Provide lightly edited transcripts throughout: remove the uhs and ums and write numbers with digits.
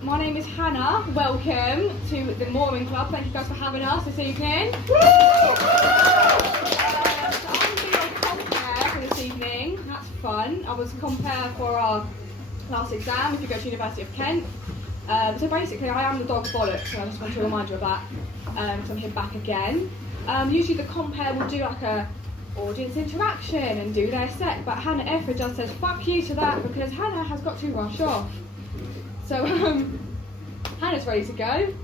My name is Hannah. Welcome to the Mooring Club. Thank you guys for having us this evening. So I'm doing a compare for this evening. That's fun. I was compare for our last exam if you go to University of Kent. So basically I am the dog's bollocks, so I just want to remind you of that. So I'm here back again. Usually the compare will do like a audience interaction and do their set, but Hannah.metheridge just says fuck you to that because Hannah has got to rush off. So Hannah's ready to go.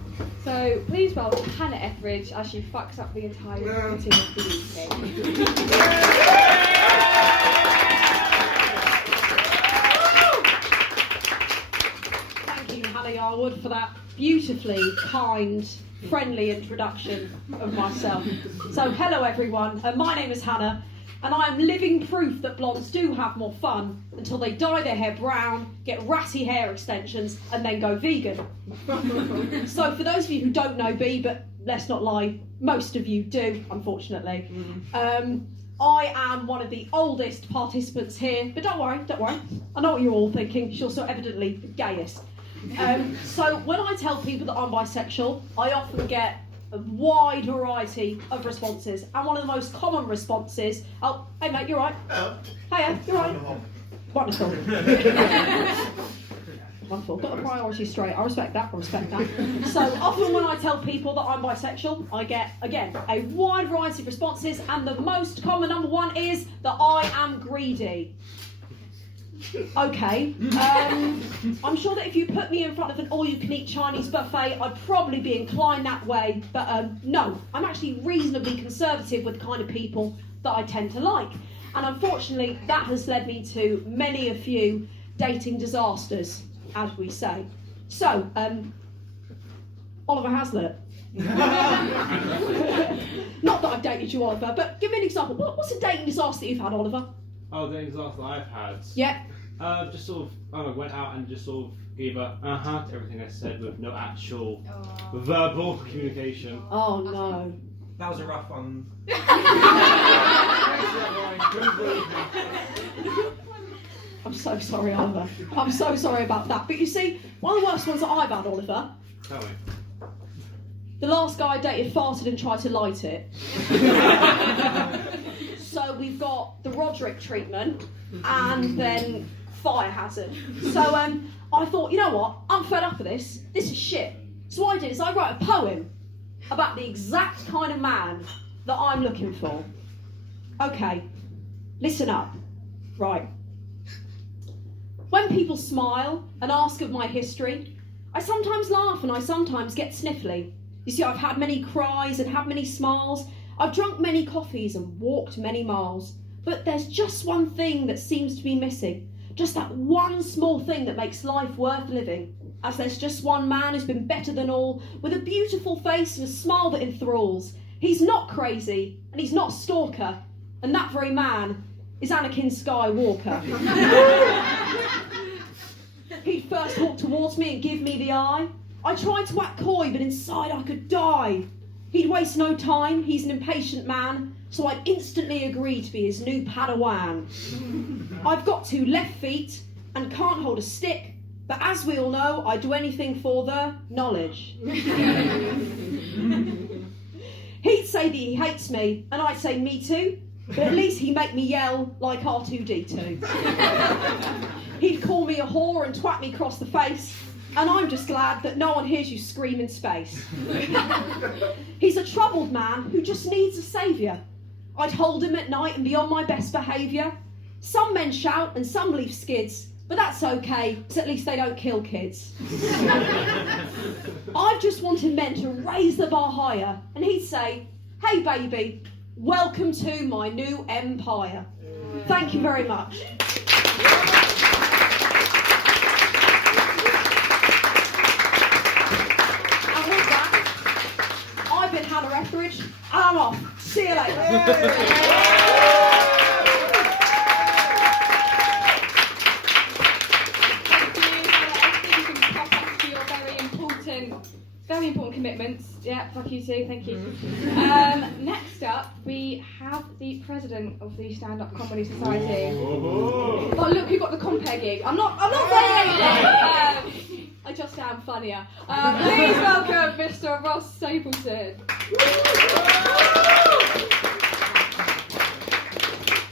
So please welcome Hannah.metheridge as she fucks up the entire routine of the evening. Thank you, Hannah Yarwood, for that beautifully kind, friendly introduction of myself. So hello everyone, my name is Hannah and I am living proof that blondes do have more fun until they dye their hair brown, get ratty hair extensions and then go vegan. So for those of you who don't know me, but let's not lie, most of you do, unfortunately. I am one of the oldest participants here, but don't worry, I know what you're all thinking, she's also evidently the gayest. So when I tell people that I'm bisexual, I often get a wide variety of responses, and one of the most common responses, oh, hey mate, you're right. Hiya, you're right. Wonderful. Wonderful, got the priority straight, I respect that. So often when I tell people that I'm bisexual, I get, again, a wide variety of responses, and the most common number one is that I am greedy. Okay, I'm sure that if you put me in front of an all-you-can-eat Chinese buffet, I'd probably be inclined that way, but no, I'm actually reasonably conservative with the kind of people that I tend to like. And unfortunately, that has led me to many a few dating disasters, as we say. So, Oliver Hazlitt. Not that I've dated you, Oliver, but give me an example. What's a dating disaster that you've had, Oliver? Oh, the disaster I've had. Yeah. Just sort of, I went out and just sort of gave a to everything I said with no actual verbal communication. Oh no. That was a rough one. I'm so sorry, Oliver. I'm so sorry about that. But you see, one of the worst ones that I've had, Oliver, Tell me. the last guy I dated farted and tried to light it. So we've got the Roderick treatment and then fire hazard. So I thought, you know what, I'm fed up of this. This is shit. So what I did is I wrote a poem about the exact kind of man that I'm looking for. Okay, listen up. Right. When people smile and ask of my history, I sometimes laugh and I sometimes get sniffly. You see, I've had many cries and had many smiles. I've drunk many coffees and walked many miles. But there's just one thing that seems to be missing. Just that one small thing that makes life worth living. As there's just one man who's been better than all, with a beautiful face and a smile that enthralls. He's not crazy, and he's not a stalker. And that very man is Anakin Skywalker. He'd first walk towards me and give me the eye. I tried to act coy, but inside I could die. He'd waste no time, he's an impatient man, so I instantly agreed to be his new Padawan. I've got 2 left feet and can't hold a stick, but as we all know, I do anything for the knowledge. He'd say that he hates me, and I'd say me too, but at least he'd make me yell like R2-D2. He'd call me a whore and twat me across the face, and I'm just glad that no one hears you scream in space. He's a troubled man who just needs a saviour. I'd hold him at night and be on my best behaviour. Some men shout and some leave skids, but that's okay, because at least they don't kill kids. I've just wanted men to raise the bar higher, and he'd say, hey baby, welcome to my new empire. Thank you very much. And with that, I've been Hannah.metheridge, and I'm off. See you later. Very important commitments. Yeah, fuck you too, thank you. Next up, we have the president of the Stand-Up Comedy Society. Oh, look, who got the compere gig. I'm not saying anything. I just am. and funnier. Please welcome Mr. Ross Stapleton.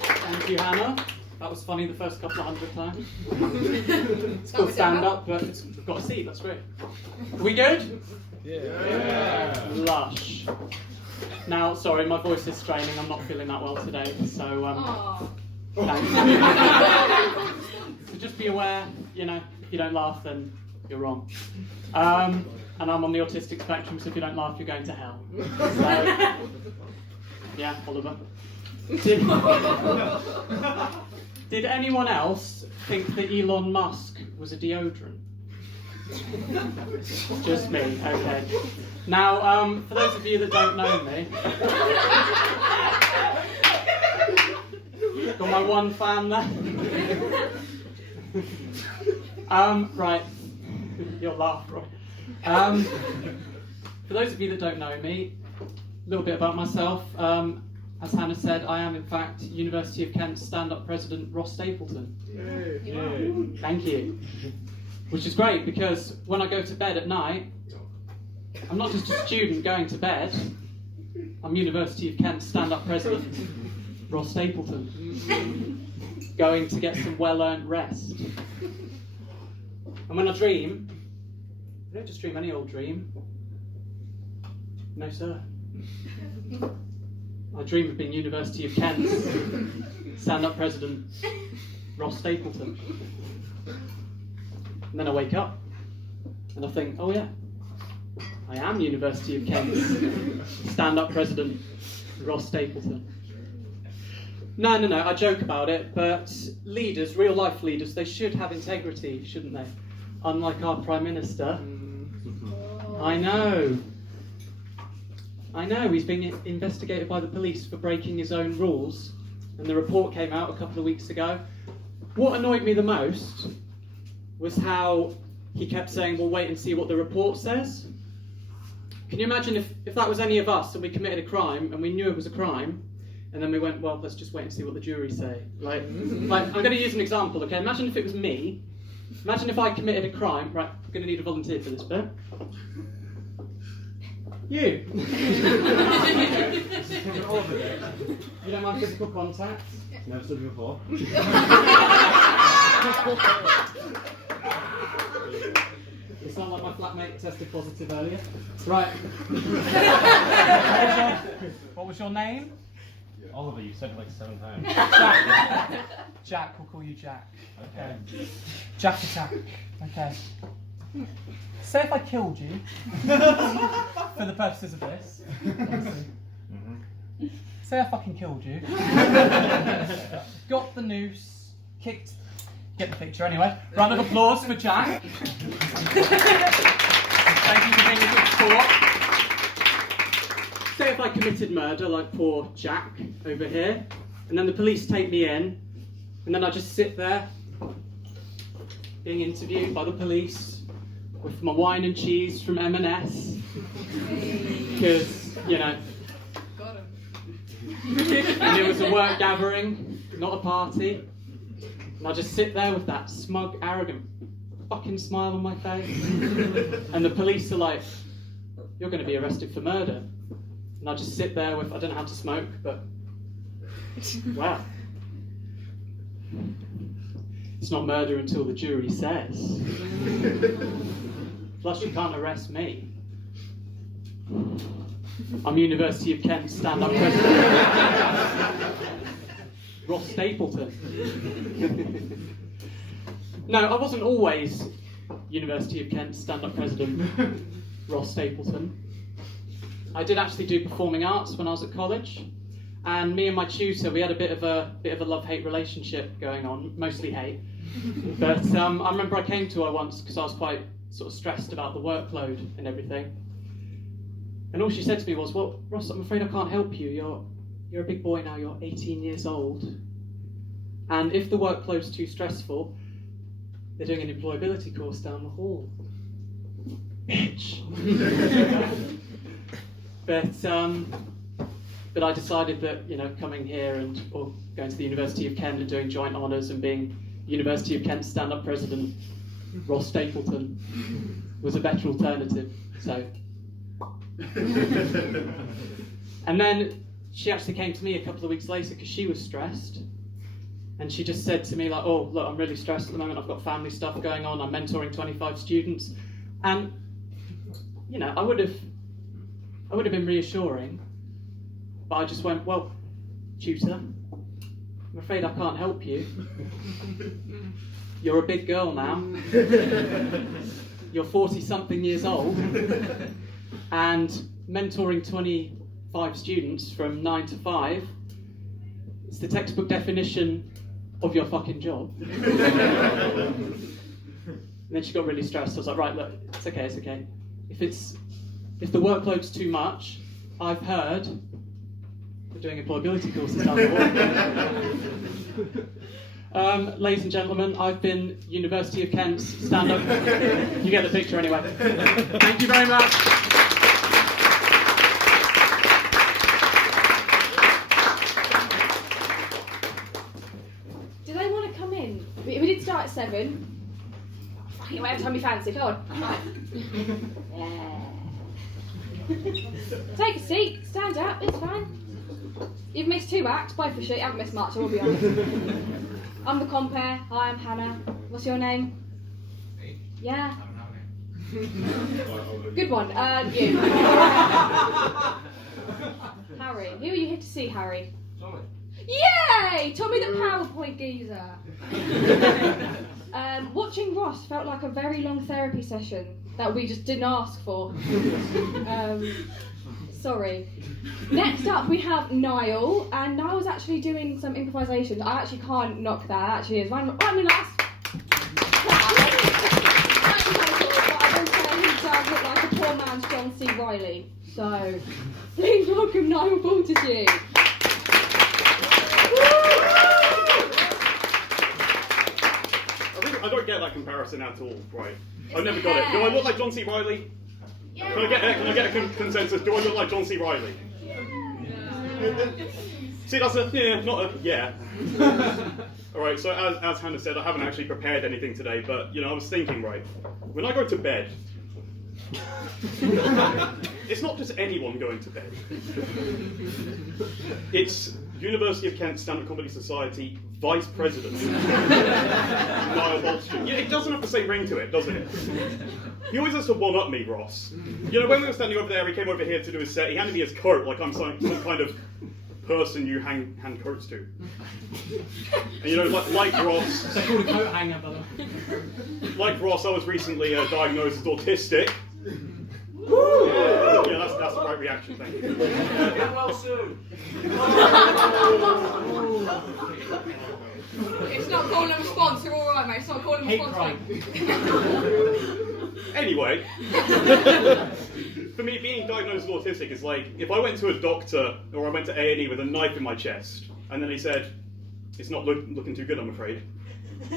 Thank you, Hannah. That was funny the first couple of 100 times. It's called stand-up, but it's got a seat, that's great. Are we good? Yeah. Lush. Now, sorry, my voice is straining, I'm not feeling that well today, so thanks. So just be aware, you know, if you don't laugh, then you're wrong. And I'm on the autistic spectrum, so if you don't laugh, you're going to hell. So, yeah, Oliver. Did anyone else think that Elon Musk was a deodorant? Just me, okay. Now, for those of you that don't know me, got my one fan there. Right, you'll laugh, right? For those of you that don't know me, a little bit about myself. As Hannah said, I am in fact University of Kent Stand-Up President Ross Stapleton. Yay. Thank you. Which is great because when I go to bed at night, I'm not just a student going to bed, I'm University of Kent Stand-Up President Ross Stapleton, going to get some well-earned rest. And when I dream, I don't just dream any old dream. No, sir. I dream of being University of Kent's stand-up president, Ross Stapleton. And then I wake up and I think, oh yeah, I am University of Kent's stand-up president, Ross Stapleton. No, I joke about it, but leaders, real-life leaders, they should have integrity, shouldn't they? Unlike our Prime Minister. I know, he's being investigated by the police for breaking his own rules, and the report came out a couple of weeks ago. What annoyed me the most was how he kept saying, we'll wait and see what the report says. Can you imagine if that was any of us and we committed a crime and we knew it was a crime, and then we went, well, let's just wait and see what the jury say. Like I'm going to use an example, okay? Imagine if it was me. Imagine if I committed a crime. Right, I'm going to need a volunteer for this bit. You. You don't mind physical contact? Never stood before. It's not like my flatmate tested positive earlier. Right. What was your name? Oliver, you said it like 7 times. Jack. Jack, we'll call you Jack. Okay. Jack Attack. Okay. Say if I killed you, for the purposes of this. Say I fucking killed you. Got the noose, kicked. Get the picture anyway. Round of applause for Jack. Thank you for being a good sport. Say if I committed murder, like poor Jack over here, and then the police take me in, and then I just sit there, being interviewed by the police, with my wine and cheese from M&S, because, you know, Got him. and it was a work gathering, not a party, and I just sit there with that smug, arrogant fucking smile on my face, and the police are like, you're going to be arrested for murder. And I just sit there with, I don't know how to smoke, but wow. It's not murder until the jury says. Plus you can't arrest me. I'm University of Kent Stand-Up President. Ross Stapleton. No, I wasn't always University of Kent Stand-Up President Ross Stapleton. I did actually do performing arts when I was at college, and me and my tutor, we had a bit of a love-hate relationship going on, mostly hate. But I remember I came to her once because I was quite sort of stressed about the workload and everything. And all she said to me was, well, Ross, I'm afraid I can't help you. You're a big boy now, you're 18 years old. And if the workload's too stressful, they're doing an employability course down the hall. Bitch. But I decided that, you know, coming here or going to the University of Kent and doing joint honours and being University of Kent Stand-Up President Ross Stapleton was a better alternative. So, and then she actually came to me a couple of weeks later because she was stressed, and she just said to me like, "Oh, look, I'm really stressed at the moment. I've got family stuff going on. I'm mentoring 25 students," and you know, I would have been reassuring, but I just went, "Well, tutor, I'm afraid I can't help you. You're a big girl now. You're 40-something years old, and mentoring 25 students from 9 to 5, it's the textbook definition of your fucking job." And then she got really stressed. I was like, "Right, look, it's okay. If the workload's too much, I've heard we're doing employability courses down the hall." Ladies and gentlemen, I've been University of Kent's stand-up. You get the picture anyway. Thank you very much. Do they want to come in? We did start at 7. Fucking whatever time you fancy, come on. Yeah. Take a seat, stand up, it's fine. You've missed 2 acts, both for shit, you haven't missed much, I will be honest. I'm the compere, hi, I'm Hannah. What's your name? Me? Yeah. I don't have a name. Good one, you. Harry. Who are you here to see, Harry? Tommy. Yay! Tommy the PowerPoint geezer. Watching Ross felt like a very long therapy session that we just didn't ask for. Sorry. Next up we have Niall, and Niall's actually doing some improvisation. I actually can't knock that, it actually is. Right, I mean, that's... I will say he does look like a poor man's John C. Reilly. So, please welcome Niall Fortescue. I don't get that comparison at all, right? I've never got it. Do I look like John C. Reilly? Yeah. Can I get a consensus? Do I look like John C. Reilly? See, that's a yeah, not a yeah. Alright, so as Hannah said, I haven't actually prepared anything today, but you know, I was thinking, right, when I go to bed, it's not just anyone going to bed. It's University of Kent Stand-Up Comedy Society Vice President Niall Fortescue. Yeah, it doesn't have the same ring to it, does it? He always has to one-up me, Ross. You know, when we were standing over there, he came over here to do his set, he handed me his coat like I'm some kind of person you hand coats to. And you know, like Ross... They're called a coat hanger, by the way. Like Ross, I was recently diagnosed as autistic. Yeah, that's the right reaction, thank you. Get well soon. It's not calling a response, you're alright mate, it's not calling a response. Anyway, for me, being diagnosed as autistic is like, if I went to a doctor or I went to A&E with a knife in my chest, and then he said, "It's not looking too good, I'm afraid.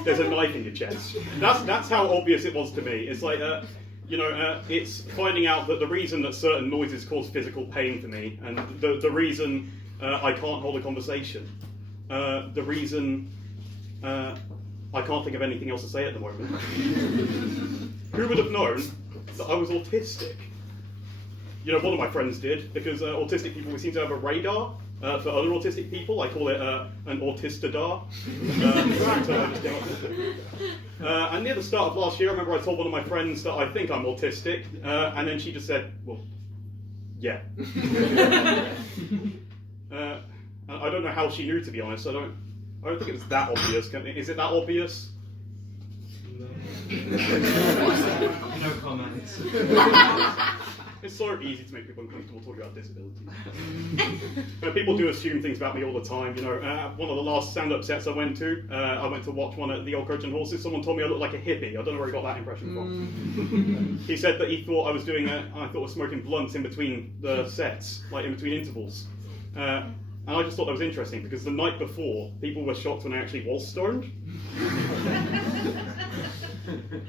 There's a knife in your chest." That's how obvious it was to me. It's like, you know, it's finding out that the reason that certain noises cause physical pain for me, and the reason I can't hold a conversation, the reason I can't think of anything else to say at the moment. Who would have known that I was autistic? You know, one of my friends did, because autistic people, we seem to have a radar for other autistic people. I call it an autistadar. And near the start of last year, I remember I told one of my friends that I think I'm autistic, and then she just said, "Well, yeah." I don't know how she knew, to be honest. I don't think it's that obvious. Is it that obvious? No comments. It's so easy to make people uncomfortable talking about disabilities. People do assume things about me all the time. You know, one of the last stand-up sets I went to watch one at the Old Coach and Horses. Someone told me I looked like a hippie. I don't know where he got that impression from. He said that he thought I was smoking blunts in between the sets, like in between intervals. And I just thought that was interesting because the night before, people were shocked when I actually was stoned.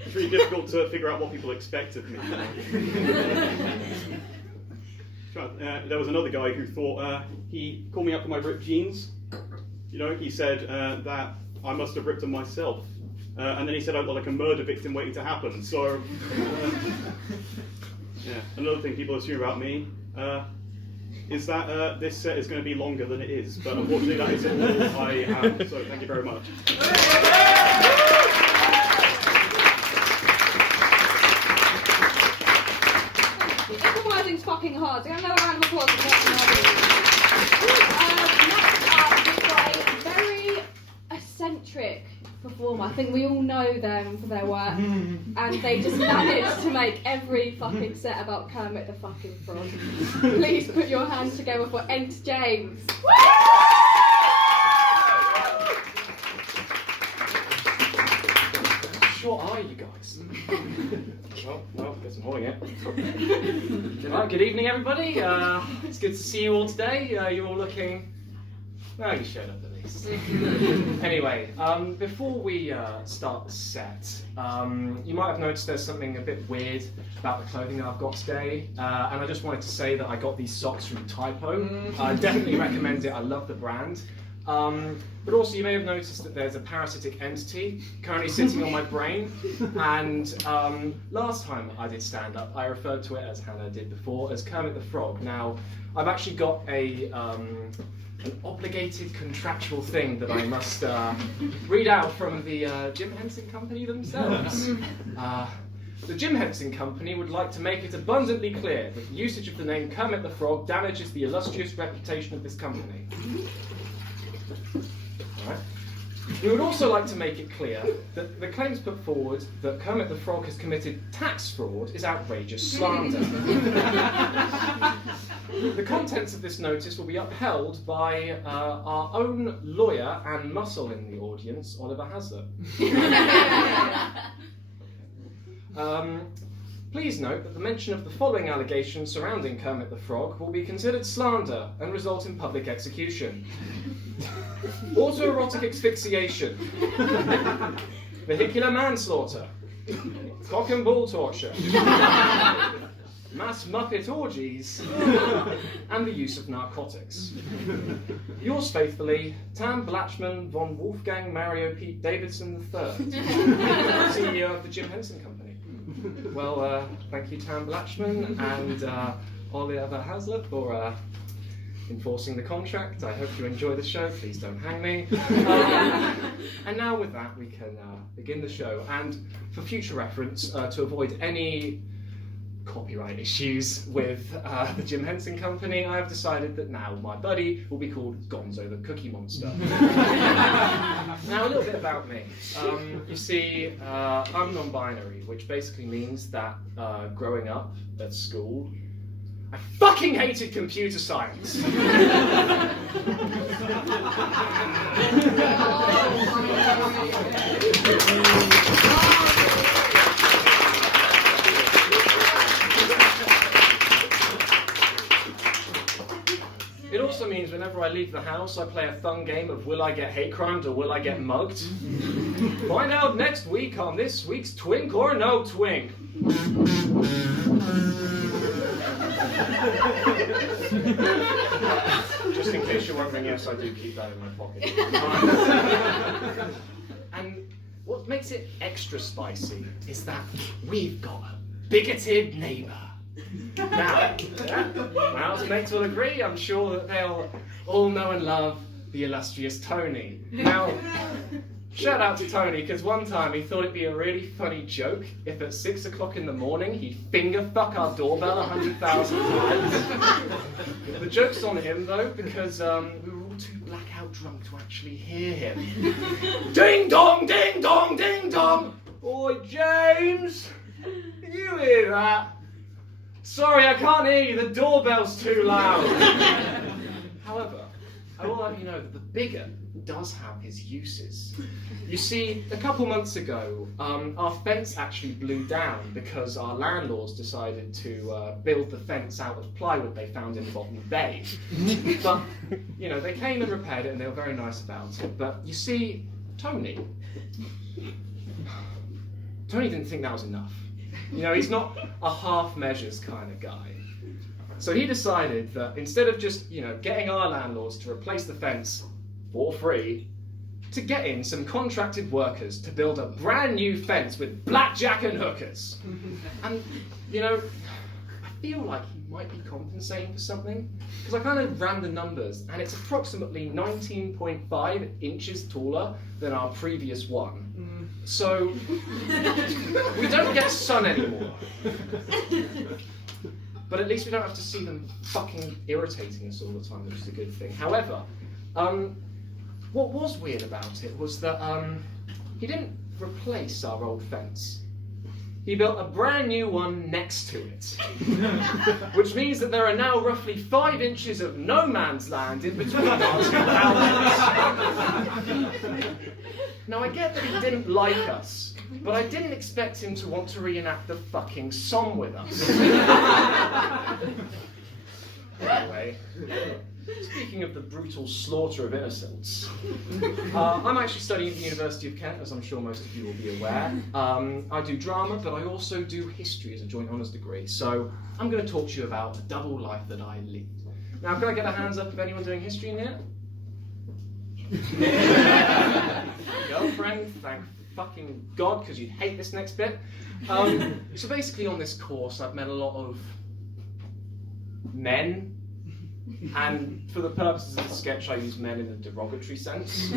It's really difficult to figure out what people expect of me. There was another guy who thought, he called me up for my ripped jeans. You know, he said that I must have ripped them myself. and then he said I looked like a murder victim waiting to happen. So, yeah. Another thing people assume about me is that this set is going to be longer than it is, but unfortunately that isn't all I have. So thank you very much. Improvising's fucking hard. So another round of applause for next up, we've got a very eccentric performer. I think we all know them for their work, and they just managed to make every fucking set about Kermit the fucking Frog. Please put your hands together for Ent James. What are you guys? Well, guess I'm holding it. Right, good evening, everybody. It's good to see you all today. You're all looking... Well, you showed up at least. Anyway, before we start the set, you might have noticed there's something a bit weird about the clothing that I've got today. And I just wanted to say that I got these socks from Typo. I definitely recommend it. I love the brand. But also you may have noticed that there's a parasitic entity currently sitting on my brain, and last time I did stand-up I referred to it, as Hannah did before, as Kermit the Frog. Now I've actually got an obligated contractual thing that I must read out from the Jim Henson Company themselves. The Jim Henson Company would like to make it abundantly clear that the usage of the name Kermit the Frog damages the illustrious reputation of this company. Right. We would also like to make it clear that the claims put forward that Kermit the Frog has committed tax fraud is outrageous slander. The contents of this notice will be upheld by our own lawyer and muscle in the audience, Oliver Hazlitt. Please note that the mention of the following allegations surrounding Kermit the Frog will be considered slander and result in public execution. Autoerotic asphyxiation, vehicular manslaughter, cock and bull torture, mass Muppet orgies, and the use of narcotics. Yours faithfully, Tam Blatchman von Wolfgang Mario Pete Davidson III, CEO of the Jim Henson Company. Well, thank you, Tam Blatchman and Oliver Hazlitt for enforcing the contract. I hope you enjoy the show. Please don't hang me. And now with that, we can begin the show. And for future reference, to avoid any copyright issues with the Jim Henson Company, I have decided that now my buddy will be called Gonzo the Cookie Monster. Now a little bit about me. You see, I'm non-binary, which basically means that growing up at school, I fucking hated computer science. It also means whenever I leave the house, I play a fun game of will I get hate crimed or will I get mugged? Find out next week on this week's Twink or No Twink. Just in case you're wondering, yes, I do keep that in my pocket. And what makes it extra spicy is that we've got a bigoted neighbour. Now, my housemates will agree, I'm sure that they'll all know and love the illustrious Tony. Now, shout out to Tony, because one time he thought it'd be a really funny joke if at 6 o'clock in the morning he'd finger fuck our doorbell 100,000 times. The joke's on him though, because we were all too blackout drunk to actually hear him. Ding dong, ding dong, ding dong! Oi, James! Can you hear that? Sorry, I can't hear you, the doorbell's too loud. However, I will let you know that the bigot does have his uses. You see, a couple months ago, our fence actually blew down because our landlords decided to build the fence out of plywood they found in Botany Bay. But, you know, they came and repaired it and they were very nice about it. But you see, Tony didn't think that was enough. You know, he's not a half measures kind of guy. So he decided that instead of just, you know, getting our landlords to replace the fence for free, to get in some contracted workers to build a brand new fence with blackjack and hookers. And, you know, I feel like he might be compensating for something, because I kind of ran the numbers, and it's approximately 19.5 inches taller than our previous one. So, we don't get sun anymore. But at least we don't have to see them fucking irritating us all the time, which is a good thing. However, what was weird about it was that he didn't replace our old fence. He built a brand new one next to it. Which means that there are now roughly 5 inches of no man's land in between our two houses. Now I get that he didn't like us, but I didn't expect him to want to reenact the fucking song with us. Anyway, speaking of the brutal slaughter of innocents, I'm actually studying at the University of Kent, as I'm sure most of you will be aware. I do drama, but I also do history as a joint honours degree, so I'm going to talk to you about the double life that I lead. Now, can I get a hands up of anyone doing history in here? Girlfriend, thank fucking God, because you'd hate this next bit. So basically on this course I've met a lot of men, and for the purposes of the sketch I use men in a derogatory sense.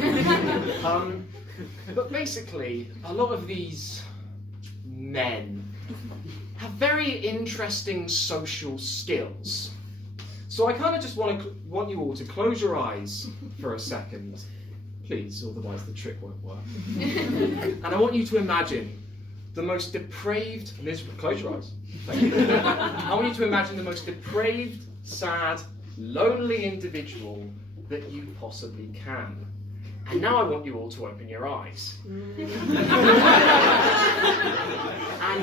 But basically a lot of these men have very interesting social skills. So I kind of just want you all to close your eyes for a second. Please, otherwise the trick won't work. And I want you to imagine the most depraved, close your eyes. Thank you. I want you to imagine the most depraved, sad, lonely individual that you possibly can. And now I want you all to open your eyes. And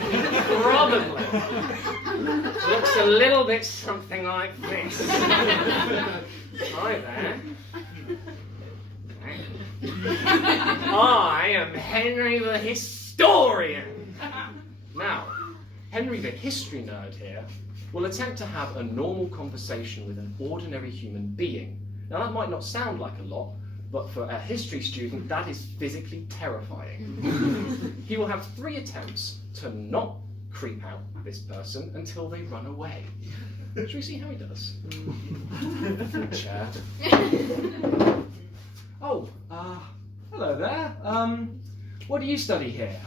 he probably looks a little bit something like this. Hi there. I am Henry the Historian. Now, Henry the History Nerd here will attempt to have a normal conversation with an ordinary human being. Now that might not sound like a lot, but for a history student that is physically terrifying. He will have 3 attempts to not creep out this person until they run away. Should we see how he does? Chair. Oh, hello there. What do you study here?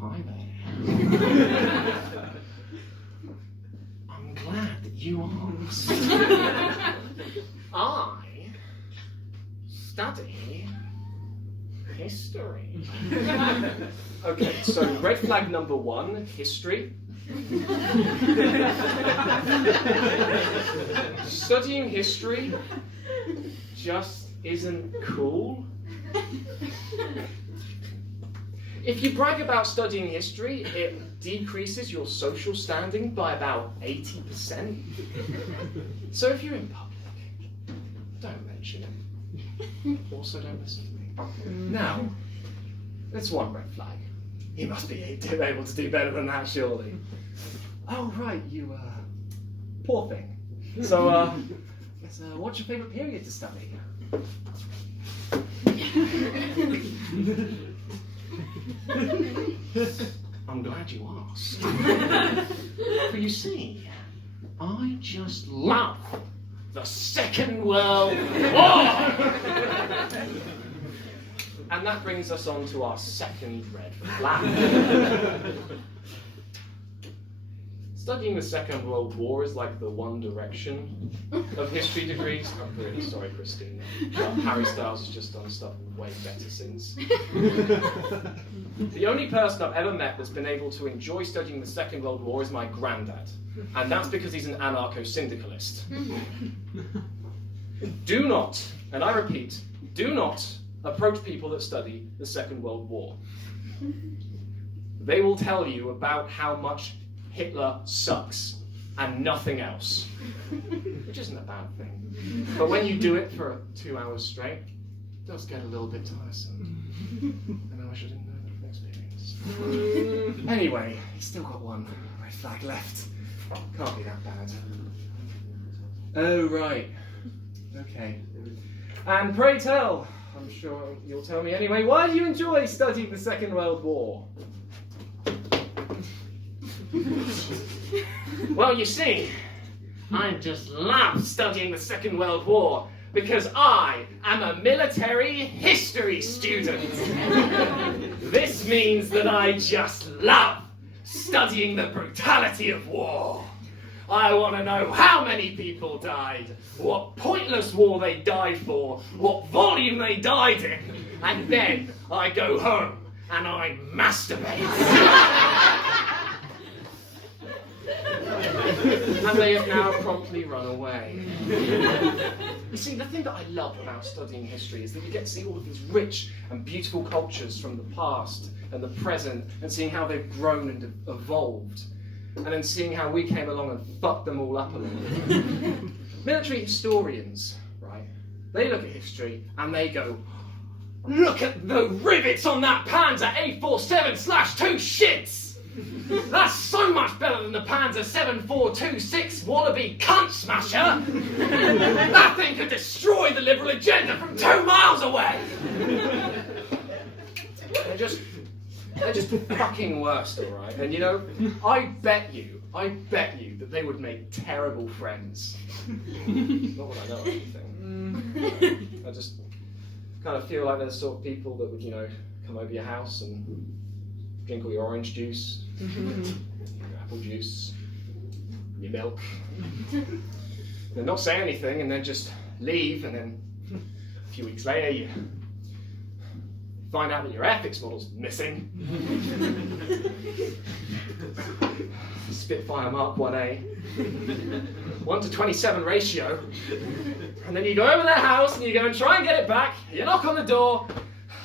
Hi there. I'm glad that you asked. I study history. Okay, so red flag number 1, history. Studying history just isn't cool. If you brag about studying history, it decreases your social standing by about 80%. So if you're in public, don't mention it. Also don't listen to me. Now, that's one red flag. You must be able to do better than that, surely. Oh, right, you, poor thing. So, what's your favourite period to study? I'm glad you asked. For you see, I just love the Second World War! And that brings us on to our second red flag. Studying the Second World War is like the One Direction of history degrees. I'm really sorry, Christine. Harry Styles has just done stuff way better since. The only person I've ever met that's been able to enjoy studying the Second World War is my granddad. And that's because he's an anarcho-syndicalist. Do not, and I repeat, do not approach people that study the Second World War. They will tell you about how much Hitler sucks and nothing else, which isn't a bad thing. But when you do it for 2 hours straight, it does get a little bit tiresome. And I wish I didn't know that from experience. Anyway, he's still got one red flag left. Can't be that bad. Oh, right. Okay. And pray tell, I'm sure you'll tell me anyway, why do you enjoy studying the Second World War? Well, you see, I just love studying the Second World War because I am a military history student. This means that I just love studying the brutality of war. I want to know how many people died, what pointless war they died for, what volume they died in, and then I go home and I masturbate. And they have now promptly run away. You see, the thing that I love about studying history is that you get to see all of these rich and beautiful cultures from the past and the present, and seeing how they've grown and evolved, and then seeing how we came along and fucked them all up a little bit. Military historians, right, they look at history and they go, look at the rivets on that Panzer A47/2 shits! That's so much better than the Panzer 7426 Wallaby cunt smasher! That thing could destroy the liberal agenda from 2 miles away! They're just fucking worst, alright? And you know, I bet you that they would make terrible friends. Not that I know anything. I just kind of feel like they're the sort of people that would, you know, come over your house and drink all your orange juice, your apple juice, your milk, and not say anything, and then just leave, and then a few weeks later you find out that your airfix model's missing. Spitfire Mark 1A, 1:27 ratio, and then you go over their house and you go and try and get it back. You knock on the door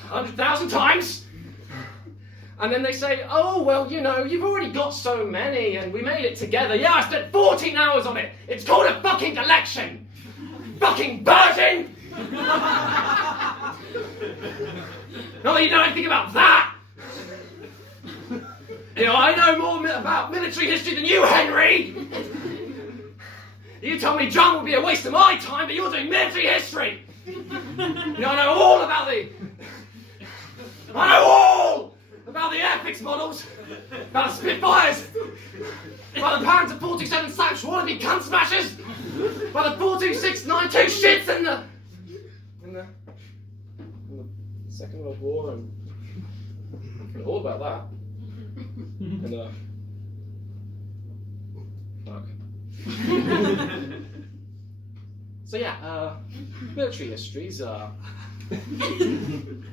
100,000 times, and then they say, oh, well, you know, you've already got so many and we made it together. Yeah, I spent 14 hours on it. It's called a fucking collection. Fucking virgin! Not that you know anything about that! You know, I know more about military history than you, Henry! You told me John would be a waste of my time, but you're doing military history! You know, I know all about the airfix models, about the Spitfires, about the Panzer 47 Slash Wallaby cunt smashers, about the 42692 shits in the Second World War, and all about that. And fuck. So yeah, military histories are.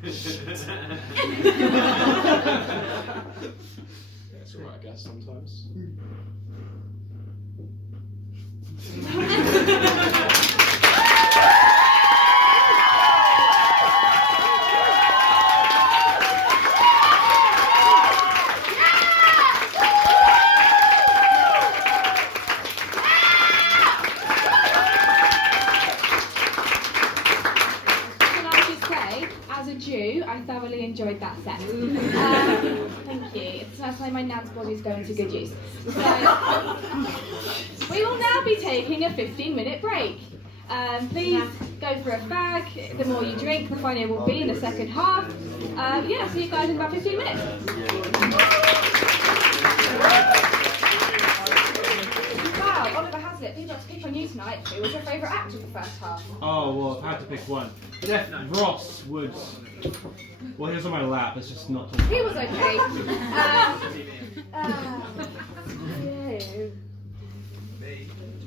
Shit. That's alright, I guess, sometimes. I thoroughly enjoyed that set. Thank you. It's the first time my nan's body's going to good use. So, we will now be taking a 15-minute break. Please go for a fag. The more you drink, the funnier it will be in the second half. Yeah, see you guys in about 15 minutes. Wow, Oliver Hazlitt, people have to pick on you tonight. Who was your favourite actor of the first half? Oh, well, if I had to pick one. Ross would. Well, he was on my lap, it's just not talking. He was okay.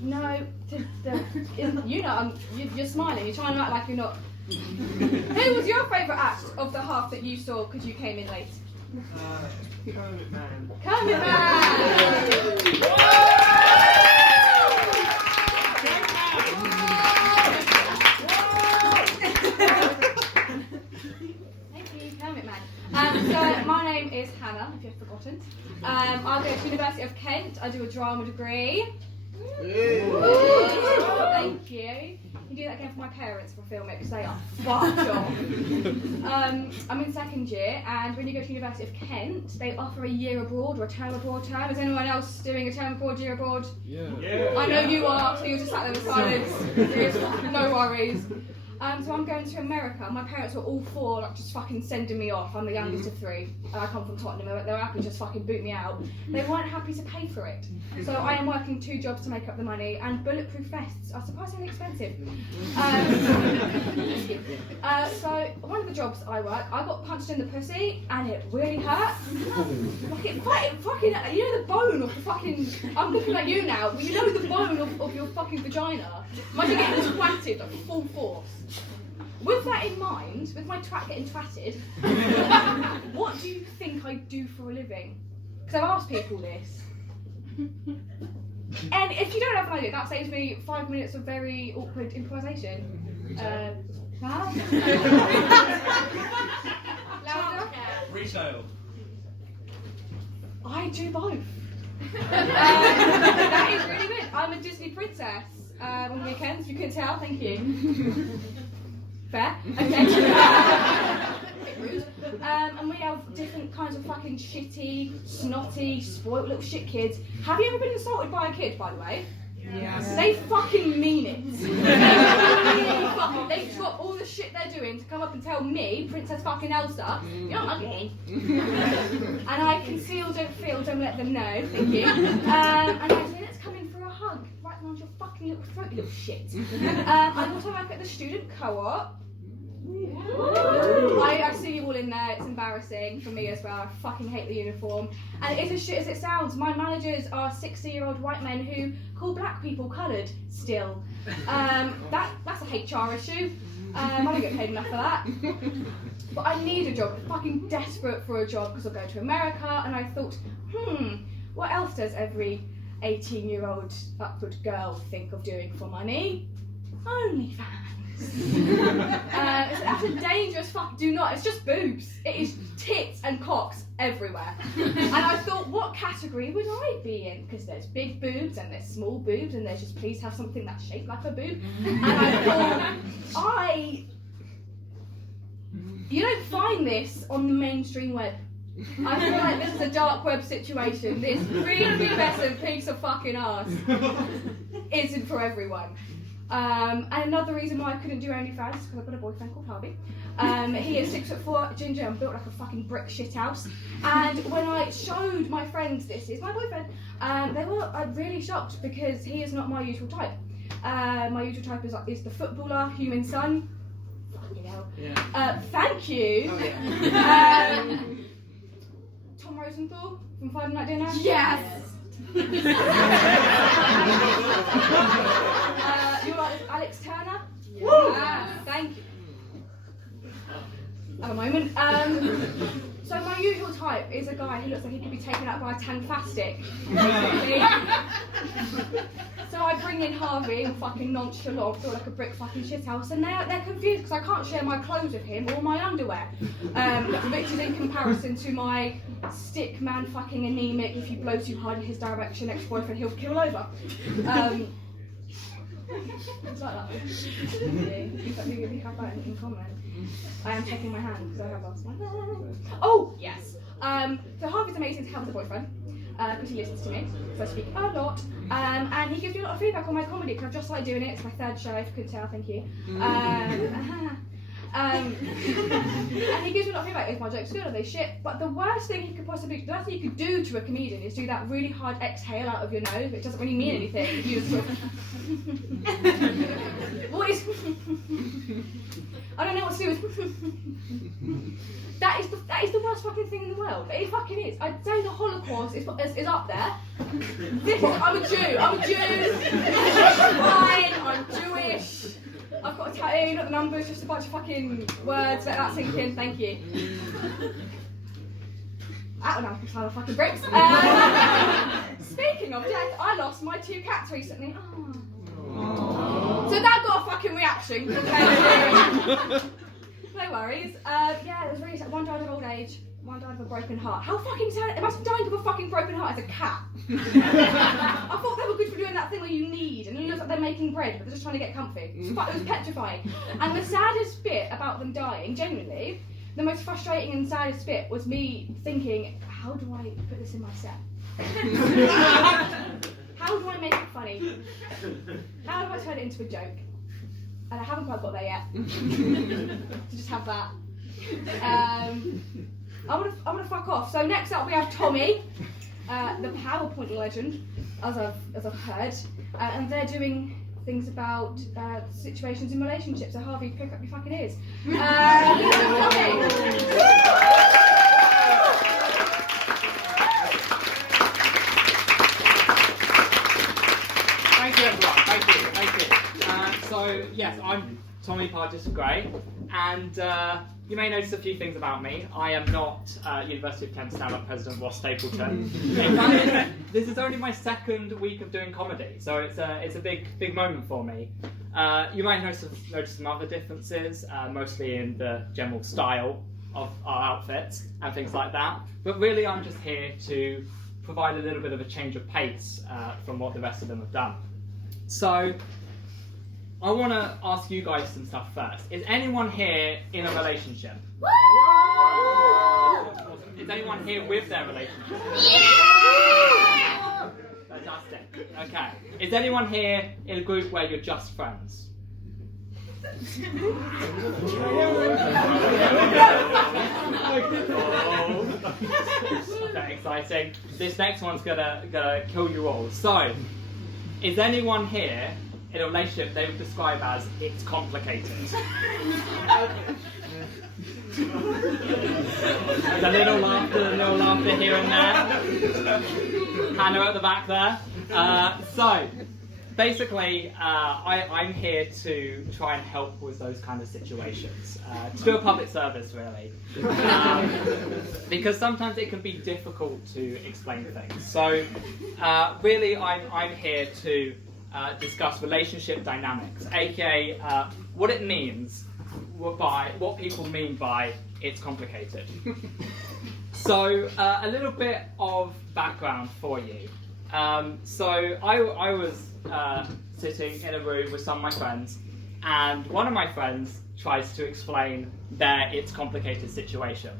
No, you know, you're smiling, you're trying to act like you're not. Who was your favourite act of the half that you saw because you came in late? Kermit Man. Kermit Man! So my name is Hannah, if you've forgotten. I go to University of Kent. I do a drama degree. Thank you. You can do that again for my parents for film it because they are fucked off. I'm in second year, and when you go to University of Kent, they offer a year abroad or a term abroad term. Is anyone else doing a term abroad, year abroad? Yeah. I know you are, so you're just sat there in silence. No worries. So I'm going to America. My parents were all for like just fucking sending me off. I'm the youngest of three, and I come from Tottenham. They were happy to just fucking boot me out. They weren't happy to pay for it. So I am working 2 jobs to make up the money, and bulletproof vests are surprisingly expensive. So one of the jobs I work, I got punched in the pussy, and it really hurt. Like it fucking, you know the bone of the fucking. I'm looking at you now, but you know the bone of your fucking vagina. Imagine getting twatted like full force. With that in mind, with my twat getting twatted, what do you think I do for a living? Because I've asked people this. And if you don't have an idea, that saves me 5 minutes of very awkward improvisation. Huh? Louder? Retail. I do both. That is really weird. I'm a Disney princess on the weekends, if you couldn't tell, thank you. Fair? Okay. Bit rude. And we have different kinds of fucking shitty, snotty, spoilt little shit kids. Have you ever been insulted by a kid, by the way? Yes. They fucking mean it. They drop all the shit they're doing to come up and tell me, Princess fucking Elsa, you're ugly. And I conceal, don't feel, don't let them know, thank you. And I say, let's come in for a hug, right around your fucking little throat, you little shit. I also work at the student co-op. I see you all in there, it's embarrassing for me as well. I fucking hate the uniform. And it's as shit as it sounds. My managers are 60-year-old white men who call black people coloured still. That's a HR issue. I don't get paid enough for that. But I need a job. I'm fucking desperate for a job because I'm going to America, and I thought, what else does every 18-year-old upward girl think of doing for money? OnlyFans. That's a dangerous fuck. Do not. It's just boobs. It is tits and cocks everywhere. And I thought, what category would I be in? Because there's big boobs and there's small boobs, and there's just please have something that's shaped like a boob. And I thought, you don't find this on the mainstream web. I feel like this is a dark web situation. This prepubescent piece of fucking arse isn't for everyone. And another reason why I couldn't do OnlyFans is because I've got a boyfriend called Harvey. He is 6'4", ginger, and built like a fucking brick shithouse. And when I showed my friends this is my boyfriend, they were really shocked because he is not my usual type. My usual type is the footballer, human son. Fucking hell. Yeah. Thank you. Oh, yeah. Tom Rosenthal from Friday Night Dinner. Yes. You like Alex Turner? Yeah. Woo! Thank you. Have a moment. So my usual type is a guy who looks like he could be taken out by a tanfastic. So I bring in Harvey, fucking nonchalant, feel like a brick fucking shithouse, and they're confused because I can't share my clothes with him or my underwear, which is in comparison to my stick man fucking anemic, if you blow too hard in his direction, ex-boyfriend he'll kill over. It's like that. We have that in common. I am checking my hand because I have lost my hand. Oh, yes. So Harvey's amazing to have as a boyfriend because he listens to me, so I speak a lot. And he gives me a lot of feedback on my comedy because I've just started doing it. It's my 3rd show, if you couldn't tell, thank you. And he gives me a lot of feedback. Is my jokes good? Are they shit? But the worst thing the worst thing you could do to a comedian is do that really hard exhale out of your nose, which doesn't really mean anything. You just sort of what is? I don't know what to do with. That is the worst fucking thing in the world. It fucking is. I'd say the Holocaust is up there. I'm a Jew. Fine. I'm Jewish. I've got a tattoo, not the numbers, just a bunch of fucking words. Let that sink in. Thank you. That one I can smell the fucking bricks. Speaking of death, I lost my 2 cats recently. Oh. So that got a fucking reaction. No worries. Yeah, it was really sad. One died of old age. Mine died of a broken heart. How fucking sad! Imagine dying of a fucking broken heart as a cat. I thought they were good for doing that thing where you knead, and it looks like they're making bread, but they're just trying to get comfy. It was petrifying. And the saddest bit about them dying, genuinely, the most frustrating and saddest bit was me thinking, how do I put this in my set? How do I make it funny? How do I turn it into a joke? And I haven't quite got there yet. To just have that. I'm gonna fuck off. So next up we have Tommy, the PowerPoint legend, as I've heard, and they're doing things about situations in relationships. So Harvey, pick up your fucking ears. Thank you, everyone. Thank you. So yes, I'm Tommy.imthomaspargetergrey, and you may notice a few things about me. I am not University of Kent Stand-Up President Ross Stapleton. In fact, this is only my second week of doing comedy, so it's a big moment for me. You might notice some other differences, mostly in the general style of our outfits and things like that. But really, I'm just here to provide a little bit of a change of pace from what the rest of them have done. So, I want to ask you guys some stuff first. Is anyone here in a relationship? Is anyone here with their relationship? Yeah! Fantastic. Okay. Is anyone here in a group where you're just friends? Very exciting. This next one's gonna kill you all. So, is anyone here in a relationship they would describe as it's complicated? A little laughter here and there. Hannah at the back there. So, basically, I'm here to try and help with those kind of situations. To do a public service, really. Because sometimes it can be difficult to explain things. So, really, I'm here to discuss relationship dynamics, aka what it means by what people mean by it's complicated. So a little bit of background for you. So I was sitting in a room with some of my friends, and one of my friends tries to explain their it's complicated situation.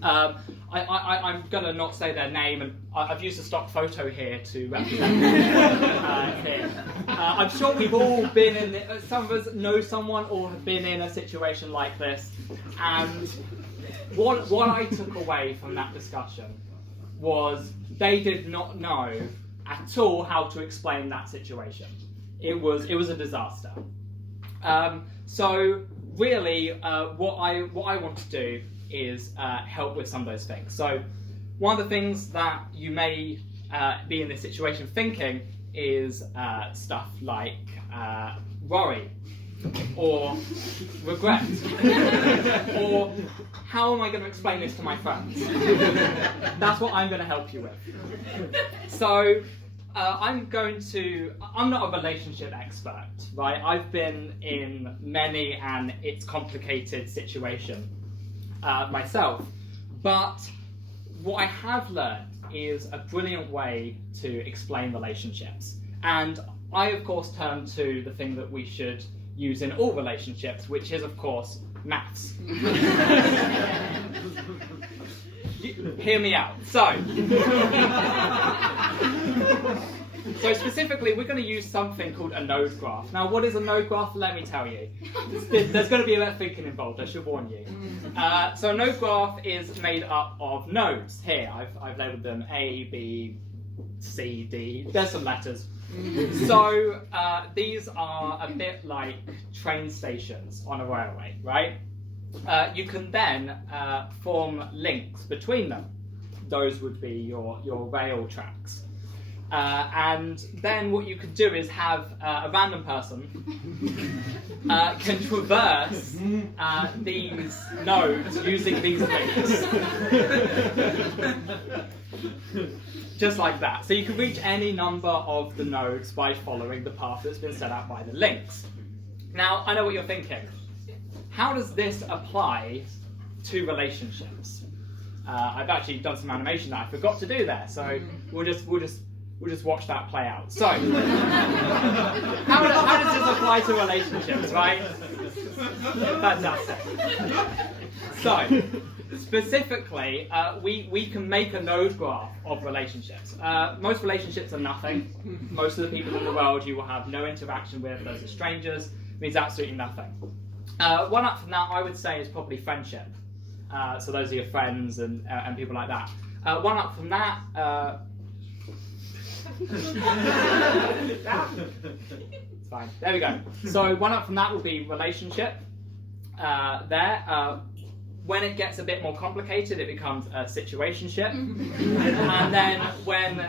I'm going to not say their name, and I've used a stock photo here to represent him. I'm sure we've all been in, some of us know someone or have been in a situation like this, and what I took away from that discussion was they did not know at all how to explain that situation. It was a disaster. So really, what I want to do is help with some of those things. So one of the things that you may be in this situation thinking is stuff like worry or regret or how am I going to explain this to my friends? That's what I'm going to help you with. So I'm not a relationship expert, right? I've been in many and it's complicated situation myself, but what I have learned is a brilliant way to explain relationships, and I of course turn to the thing that we should use in all relationships, which is of course maths. Hear me out. So specifically, we're going to use something called a node graph. Now, what is a node graph? Let me tell you. There's going to be a lot of thinking involved, I should warn you. So a node graph is made up of nodes. Here, I've labelled them A, B, C, D. There's some letters. So these are a bit like train stations on a railway, right? You can then form links between them. Those would be your rail tracks. And then what you could do is have a random person can traverse these nodes using these links. Just like that. So you can reach any number of the nodes by following the path that's been set out by the links. Now, I know what you're thinking. How does this apply to relationships? I've actually done some animation that I forgot to do there, so we'll just watch that play out. So, how does this apply to relationships, right? Fantastic. So, specifically, we can make a node graph of relationships. Most relationships are nothing. Most of the people in the world you will have no interaction with. Those are strangers. Means absolutely nothing. One up from that, I would say, is probably friendship. So those are your friends and people like that. One up from that. It's fine. There we go. So one up from that will be relationship. When it gets a bit more complicated, it becomes a situationship. And then when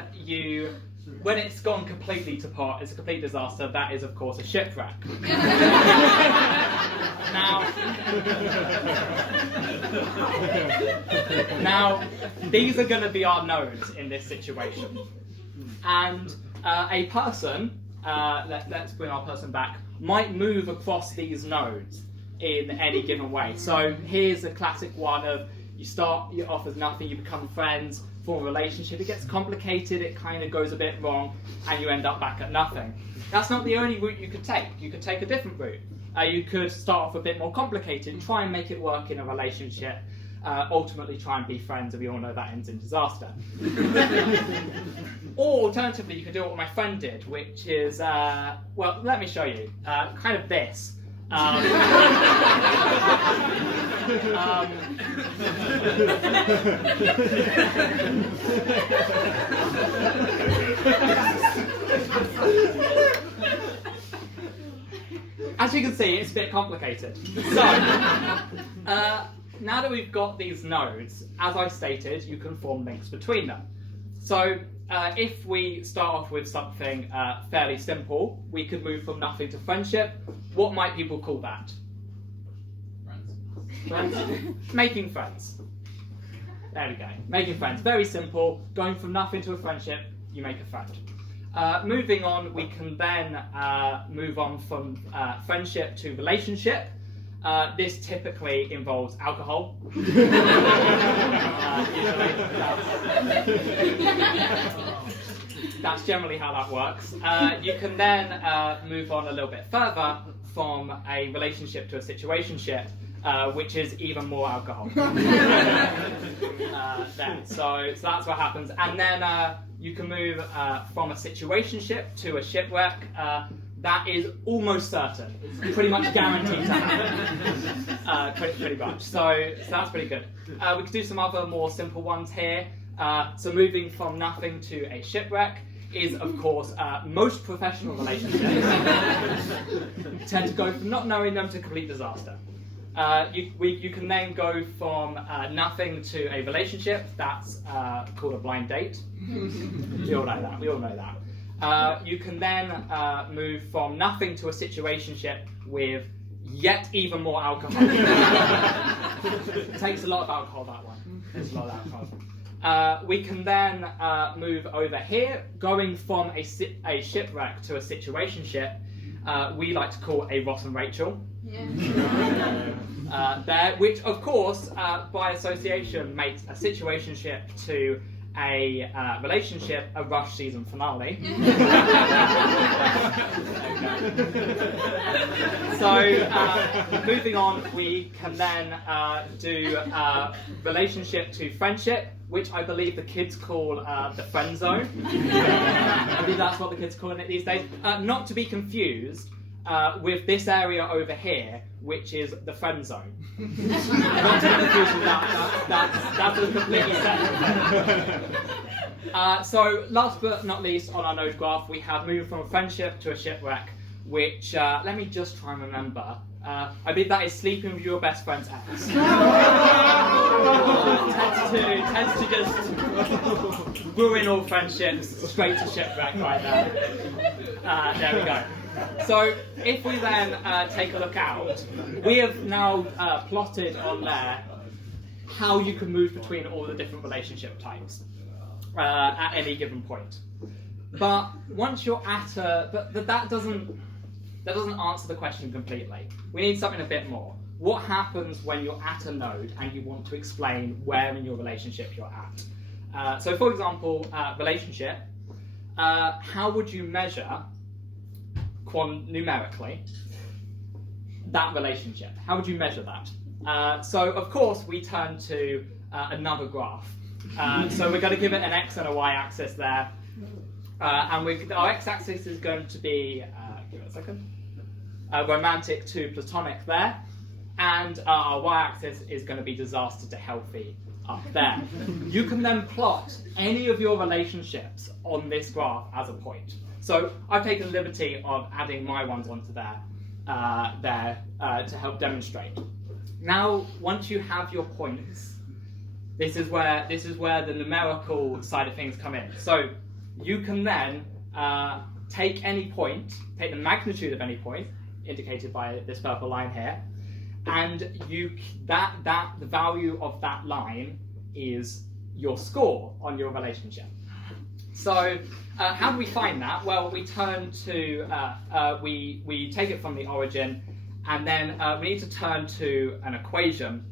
it's gone completely to pot, it's a complete disaster. That is, of course, a shipwreck. Now, these are going to be our nodes in this situation. And a person, let's bring our person back, might move across these nodes in any given way. So here's a classic one of you start off as nothing, you become friends, form a relationship, it gets complicated, it kind of goes a bit wrong, and you end up back at nothing. That's not the only route you could take. You could take a different route. You could start off a bit more complicated, try and make it work in a relationship, ultimately try and be friends, and we all know that ends in disaster. Or alternatively, you could do what my friend did, which is, well, let me show you, kind of this. As you can see, it's a bit complicated. So, now that we've got these nodes, as I stated, you can form links between them. So, if we start off with something fairly simple, we could move from nothing to friendship. What might people call that? Friends. Making friends. There we go. Making friends. Very simple. Going from nothing to a friendship, you make a friend. Moving on, we can then move on from friendship to relationship. This typically involves alcohol. That's generally how that works. You can then move on a little bit further from a relationship to a situationship, which is even more alcohol. So that's what happens. And then you can move from a situationship to a shipwreck. That is almost certain. It's pretty much guaranteed to happen. Pretty much. So that's pretty good. We could do some other more simple ones here. So moving from nothing to a shipwreck is, of course, most professional relationships tend to go from not knowing them to complete disaster. You can then go from nothing to a relationship. That's called a blind date. We all know that. We all know that. You can then move from nothing to a situationship with yet even more alcohol. It takes a lot of alcohol, that one. Takes a lot of alcohol. We can then move over here, going from a shipwreck to a situationship. We like to call a Ross and Rachel. There, which of course, by association, makes a situationship to a relationship a Rush season finale. So, moving on, we can then do relationship to friendship, which I believe the kids call the friend zone. I believe that's what the kids call it these days. Not to be confused with this area over here, which is the friend zone. Not to be confused with that. That's a completely separate thing. So, last but not least, on our node graph, we have moved from a friendship to a shipwreck, which, let me just try and remember. I believe that is sleeping with your best friend's ex. Tends to just ruin all friendships, straight to shipwreck right there. There we go. So, if we then take a look out, we have now plotted on there how you can move between all the different relationship types at any given point. But once you're at but that doesn't answer the question completely. We need something a bit more. what happens when you're at a node and you want to explain where in your relationship you're at. So for example, relationship, how would you measure numerically that relationship? How would you measure that? So of course we turn to another graph. So we're going to give it an x and a y axis there. And our x-axis is going to be, give it a second, romantic to platonic there. And our y-axis is going to be disaster to healthy up there. You can then plot any of your relationships on this graph as a point. So I've taken the liberty of adding my ones onto there to help demonstrate. Now, once you have your points, this is where the numerical side of things come in. So you can then take any point, take the magnitude of any point, indicated by this purple line here, and the value of that line is your score on your relationship. So how do we find that? Well, we turn to we take it from the origin, and then we need to turn to an equation.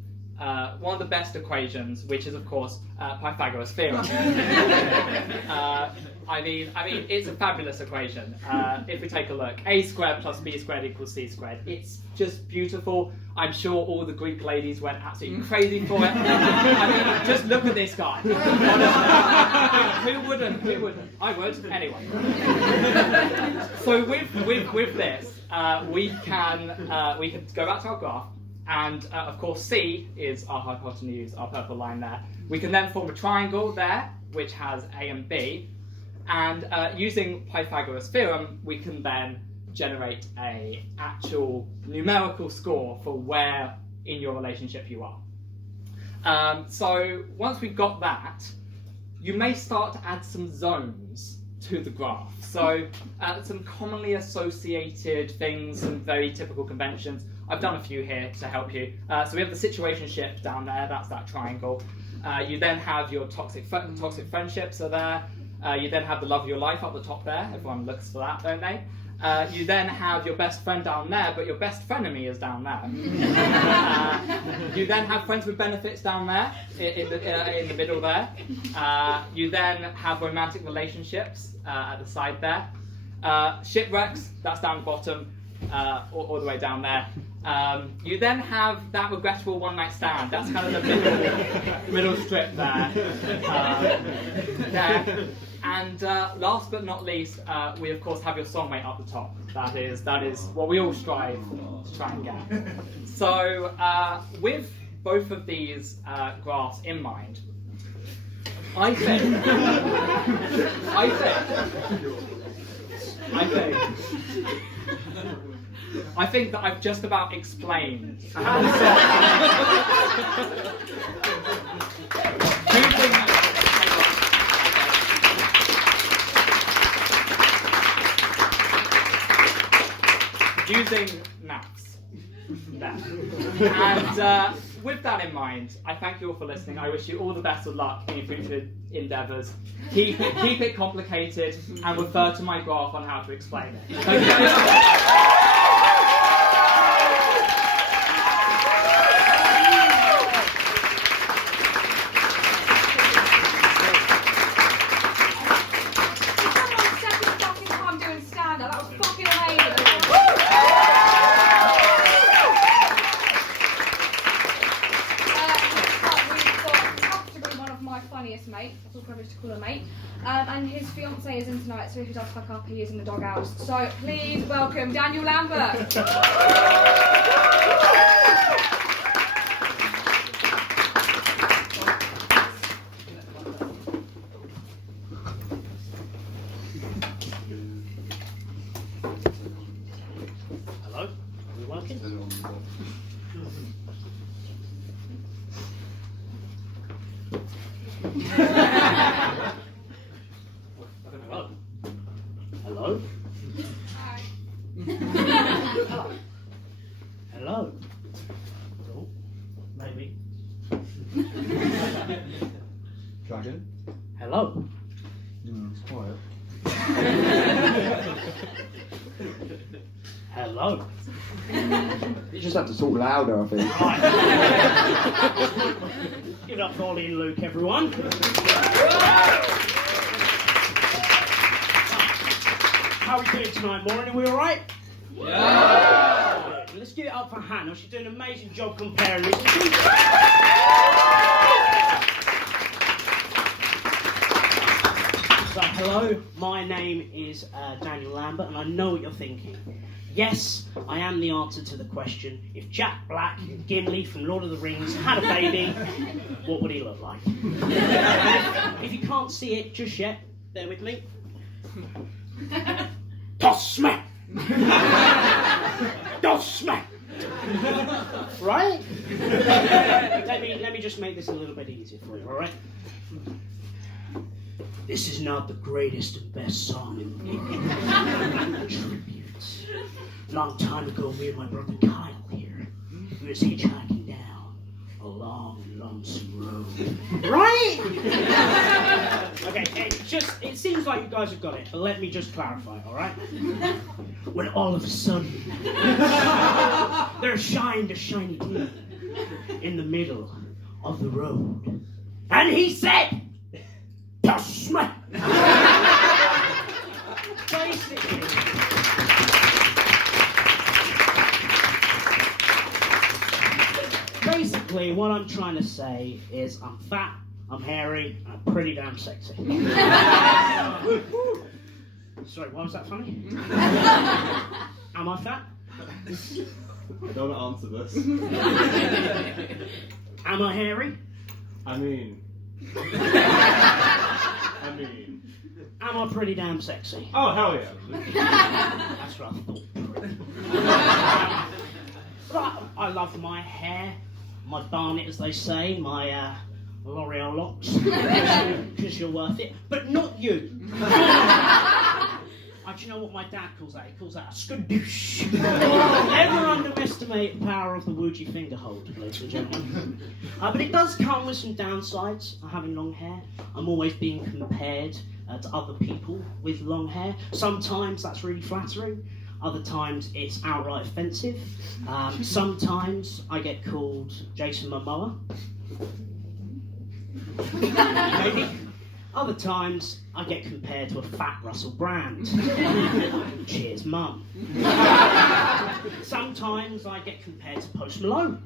One of the best equations, which is of course Pythagoras' theorem. I mean, it's a fabulous equation. If we take a look, a squared plus b squared equals c squared. It's just beautiful. I'm sure all the Greek ladies went absolutely crazy for it. I mean, just look at this guy. Who wouldn't? Who wouldn't? I would. Anyway. So with this, we can go back to our graph. And of course, C is our hypotenuse, our purple line there. We can then form a triangle there, which has A and B. And using Pythagoras' theorem, we can then generate an actual numerical score for where in your relationship you are. So once we've got that, you may start to add some zones to the graph. So some commonly associated things, some very typical conventions. I've done a few here to help you. So we have the situationship down there, that's that triangle. You then have your toxic friendships are there. You then have the love of your life up the top there. Everyone looks for that, don't they? You then have your best friend down there, but your best frenemy is down there. You then have friends with benefits down there, in the middle there. You then have romantic relationships at the side there. Shipwrecks, that's down the bottom, all the way down there. You then have that regrettable one-night stand. That's kind of the middle strip there. And last but not least, we of course have your soulmate up the top. That is what we all strive to try and get. So with both of these graphs in mind, I think that I've just about explained how using maths. And with that in mind, I thank you all for listening. I wish you all the best of luck in your future endeavours. Keep it complicated and refer to my graph on how to explain it. Thank you very much. Mate, that's all privileged to call her mate, and his fiance is in tonight, so if he does fuck up, he is in the doghouse. So please welcome Daniel Lambert. Hello, are we working? Hello. Hello. Hi. Hello. Oh, maybe. Try again. Hello. It's quiet. Hello. You just have to talk louder, I think. Give it up for Ollie and Luke, everyone. How are we doing tonight, Maureen? Are we alright? Yeah! Let's give it up for Hannah. She's doing an amazing job comparing these two. So, hello, my name is Daniel Lambert, and I know what you're thinking. Yes, I am the answer to the question, if Jack Black and Gimli from Lord of the Rings had a baby, what would he look like? If you can't see it just yet, bear with me. Toss smack! Toss smack! Right? Let me just make this a little bit easier for you, alright? This is not the greatest and best song in tribute. A long time ago, me and my brother Kyle here, we was hitchhiking down a long, lonesome road. Right? Okay, it seems like you guys have got it, but let me just clarify, alright? When all of a sudden, there shined a shiny demon in the middle of the road. And he said, "Toss me!" Basically, what I'm trying to say is I'm fat, I'm hairy, and I'm pretty damn sexy. Sorry, why was that funny? Am I fat? I don't answer this. Am I hairy? I mean... Am I pretty damn sexy? Oh, hell yeah. That's what I thought. But I love my hair, my barnet, as they say, my L'Oreal locks, because you're worth it. But not you. Do you know what my dad calls that? He calls that a skadoosh. Never underestimate the power of the Wuji finger hold, ladies and gentlemen. But it does come with some downsides of having long hair. I'm always being compared to other people with long hair. Sometimes that's really flattering. Other times it's outright offensive. Sometimes I get called Jason Momoa. Maybe. Other times I get compared to a fat Russell Brand. Cheers, Mum. Sometimes I get compared to Post Malone.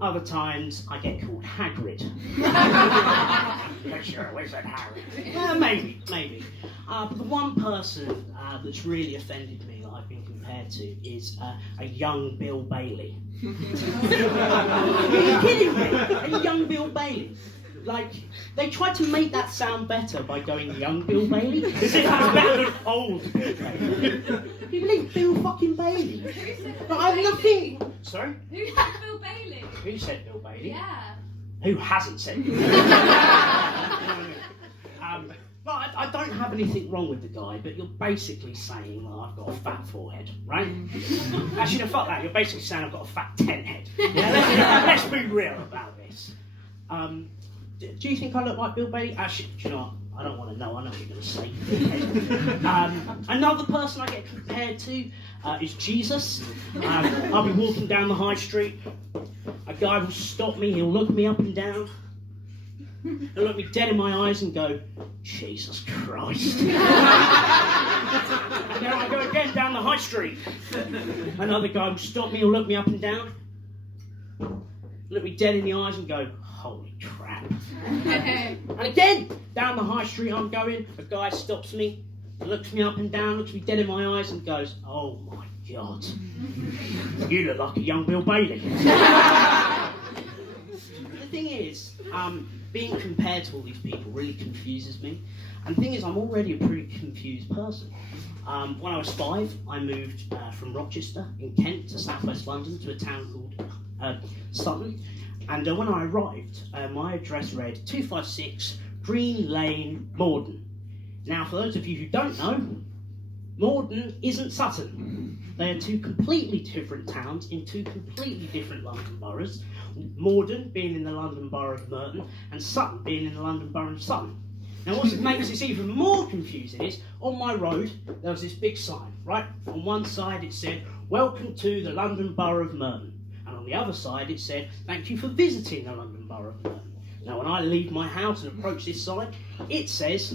Other times I get called Hagrid. Yeah, sure, where's that Hagrid? Maybe. But the one person that's really offended me that I've been compared to is a young Bill Bailey. Are you kidding me? A young Bill Bailey. Like, they tried to make that sound better by going young Bill Bailey, as if that's better than old Bill Bailey. You believe Bill fucking Bailey? But I'm nothing. Sorry? Who said Bill Bailey? Who said Bill Bailey? Yeah. Who hasn't said Bill Bailey? But I don't have anything wrong with the guy, but you're basically saying that I've got a fat forehead, right? Actually, no, fuck that. You're basically saying I've got a fat tent head. Yeah, let's be real about this. Do you think I look like Bill Bailey? Actually, do you know what? I don't want to know. I know what you're going to say. Another person I get compared to is Jesus. I'll be walking down the high street. A guy will stop me. He'll look me up and down. He'll look me dead in my eyes and go, "Jesus Christ." And then I go again down the high street. Another guy will stop me. He'll look me up and down. Look me dead in the eyes and go, "Holy crap." And again, down the high street I'm going, a guy stops me, looks me up and down, looks me dead in my eyes and goes, "Oh my God, you look like a young Bill Bailey." The thing is, being compared to all these people really confuses me. And the thing is, I'm already a pretty confused person. When I was 5, I moved from Rochester in Kent to southwest London to a town called Sutton. And when I arrived, my address read 256 Green Lane, Morden. Now, for those of you who don't know, Morden isn't Sutton. They are two completely different towns in two completely different London boroughs. Morden being in the London borough of Merton, and Sutton being in the London borough of Sutton. Now, what makes this even more confusing is, on my road, there was this big sign, right? On one side it said, welcome to the London Borough of Merton. And on the other side it said, thank you for visiting the London Borough of Merton. Now when I leave my house and approach this side, it says,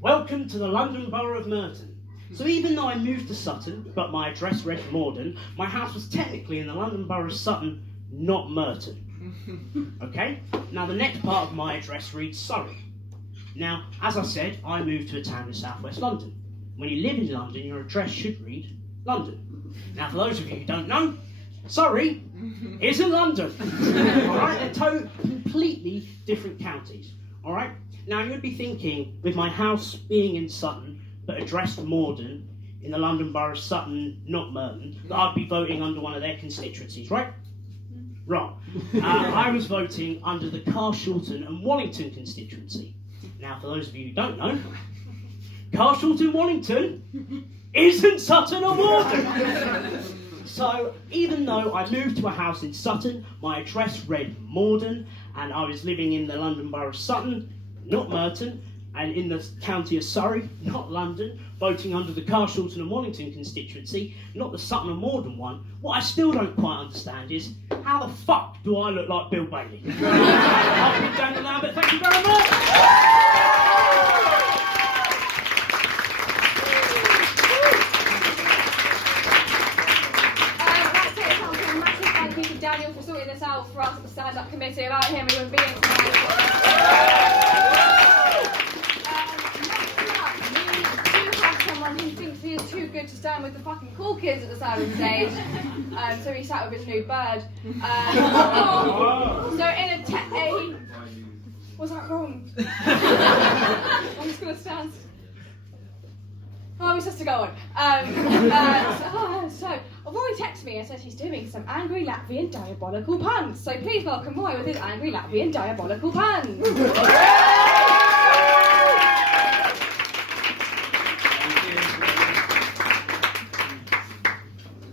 welcome to the London Borough of Merton. So even though I moved to Sutton, but my address read Morden, my house was technically in the London Borough of Sutton, not Merton. Okay? Now the next part of my address reads Surrey. Now, as I said, I moved to a town in southwest London. When you live in London, your address should read London. Now, for those of you who don't know, Surrey isn't London. Alright? They're completely different counties. Alright? Now, you'd be thinking, with my house being in Sutton, but addressed Morden, in the London Borough of Sutton, not Merton, that I'd be voting under one of their constituencies, right? Wrong. I was voting under the Carshalton and Wallington constituency. Now, for those of you who don't know, Carshalton Wallington isn't Sutton or Morden. So, even though I moved to a house in Sutton, my address read Morden, and I was living in the London Borough of Sutton, not Merton, and in the county of Surrey, not London, voting under the Carshalton and Wallington constituency, not the Sutton and Morden one, what I still don't quite understand is, how the fuck do I look like Bill Bailey? I've been Daniel Lambert, thank you very much! Thank you to Daniel for sorting this out for us at the Stand-Up Committee. Without him, we wouldn't be in tonight. He thinks he is too good to stand with the fucking cool kids at the side of the stage, so he sat with his new bird. So in a was that wrong? I'm just gonna stand. Oh, he says to go on. So Roy texted me and said he's doing some angry Latvian diabolical puns. So please welcome Roy with his angry Latvian diabolical puns.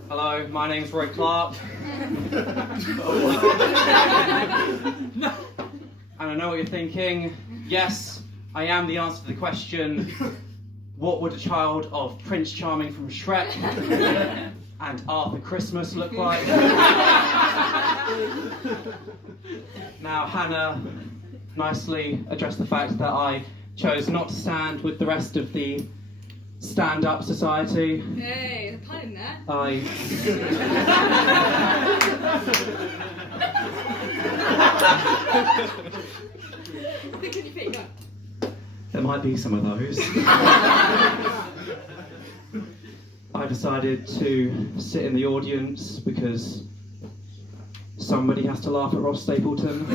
Hello, my name's Roy Clark. And I know what you're thinking. Yes, I am the answer to the question, what would a child of Prince Charming from Shrek and Arthur Christmas look like? Now, Hannah nicely addressed the fact that I chose not to stand with the rest of the Stand-Up Society. Hey, there's a pun in there. Think on your feet, go. There might be some of those. I decided to sit in the audience because somebody has to laugh at Ross Stapleton.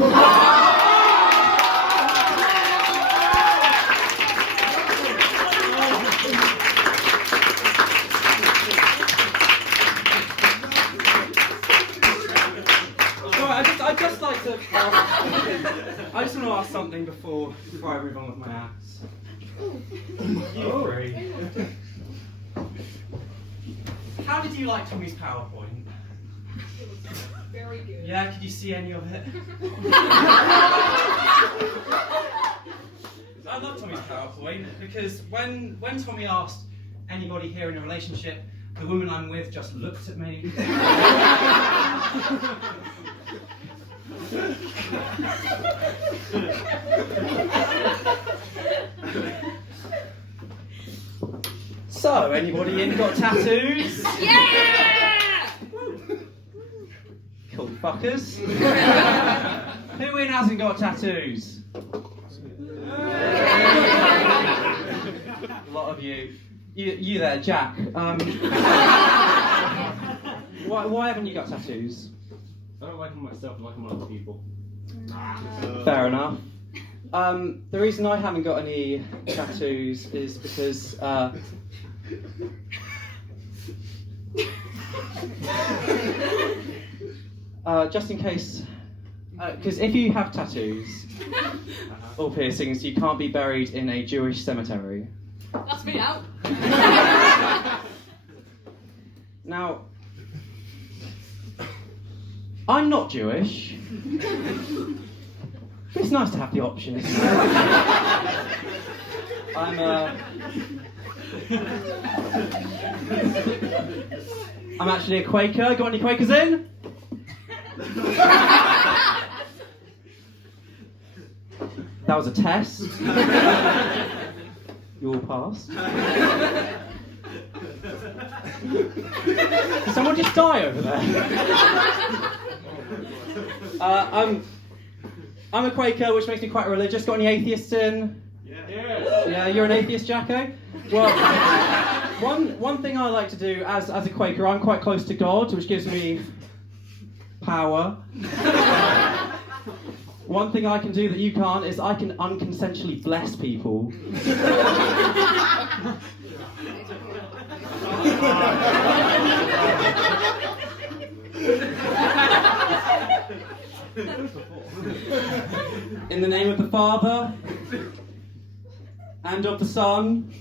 I just want to ask something before I move on with my acts. You three. How did you like Tommy's PowerPoint? It was very good. Yeah, could you see any of it? I love Tommy's PowerPoint because when Tommy asked anybody here in a relationship, the woman I'm with just looked at me. So, anybody in got tattoos? Yeah! Cool fuckers. Who in hasn't got tattoos? A lot of you. You there, Jack. Why haven't you got tattoos? I don't like them myself, I like them on other people. Fair enough. The reason I haven't got any tattoos is because just in case, because if you have tattoos or piercings, you can't be buried in a Jewish cemetery. That's me out. Now, I'm not Jewish. But it's nice to have the option, isn't it? I'm actually a Quaker. Got any Quakers in? That was a test. You all passed. Did someone just die over there? I'm a Quaker, which makes me quite religious. Got any atheists in? Yeah, you're an atheist, Jacko? Well, one thing I like to do as a Quaker, I'm quite close to God, which gives me power. One thing I can do that you can't is I can unconsensually bless people. In the name of the Father, and of the Son,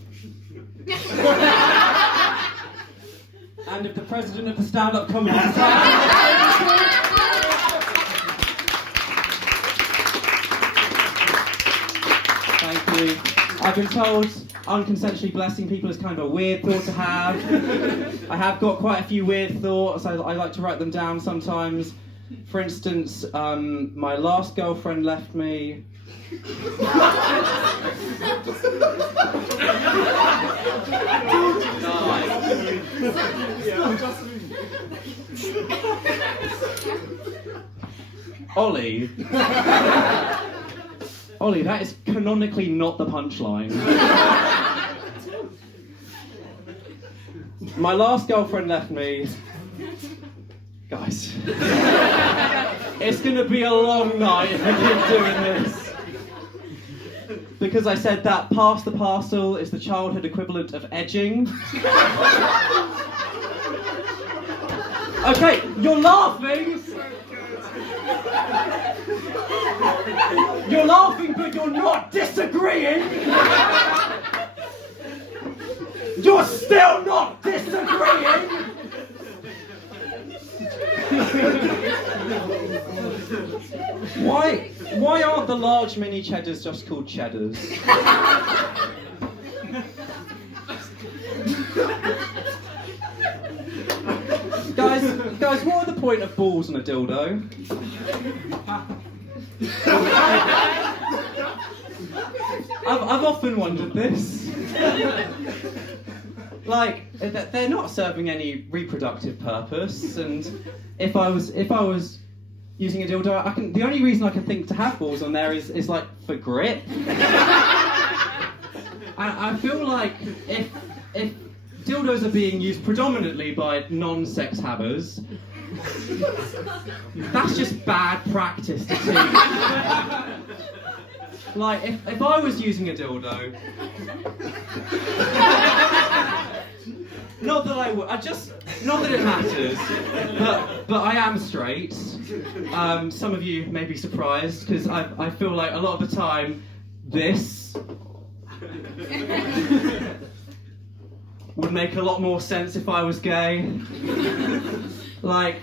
and of the President of the Stand-Up Comedy Society. Thank you. I've been told unconsensually blessing people is kind of a weird thought to have. I have got quite a few weird thoughts. I like to write them down sometimes. For instance, my last girlfriend left me. Ollie, that is canonically not the punchline. My last girlfriend left me. Guys, it's going to be a long night if we keep doing this. Because I said that pass the parcel is the childhood equivalent of edging. Okay, you're laughing. You're laughing, but you're not disagreeing. You're still not disagreeing. Why aren't the large mini cheddars just called cheddars? Guys, what are the point of balls on a dildo? I've often wondered this. Like, they're not serving any reproductive purpose, and if I was using a dildo, the only reason I can think to have balls on there is like for grip. I feel like if dildos are being used predominantly by non-sex havers, that's just bad practice to teach. Like, if I was using a dildo, not that I would, not that it matters, but I am straight. Some of you may be surprised, because I feel like a lot of the time, this would make a lot more sense if I was gay. Like,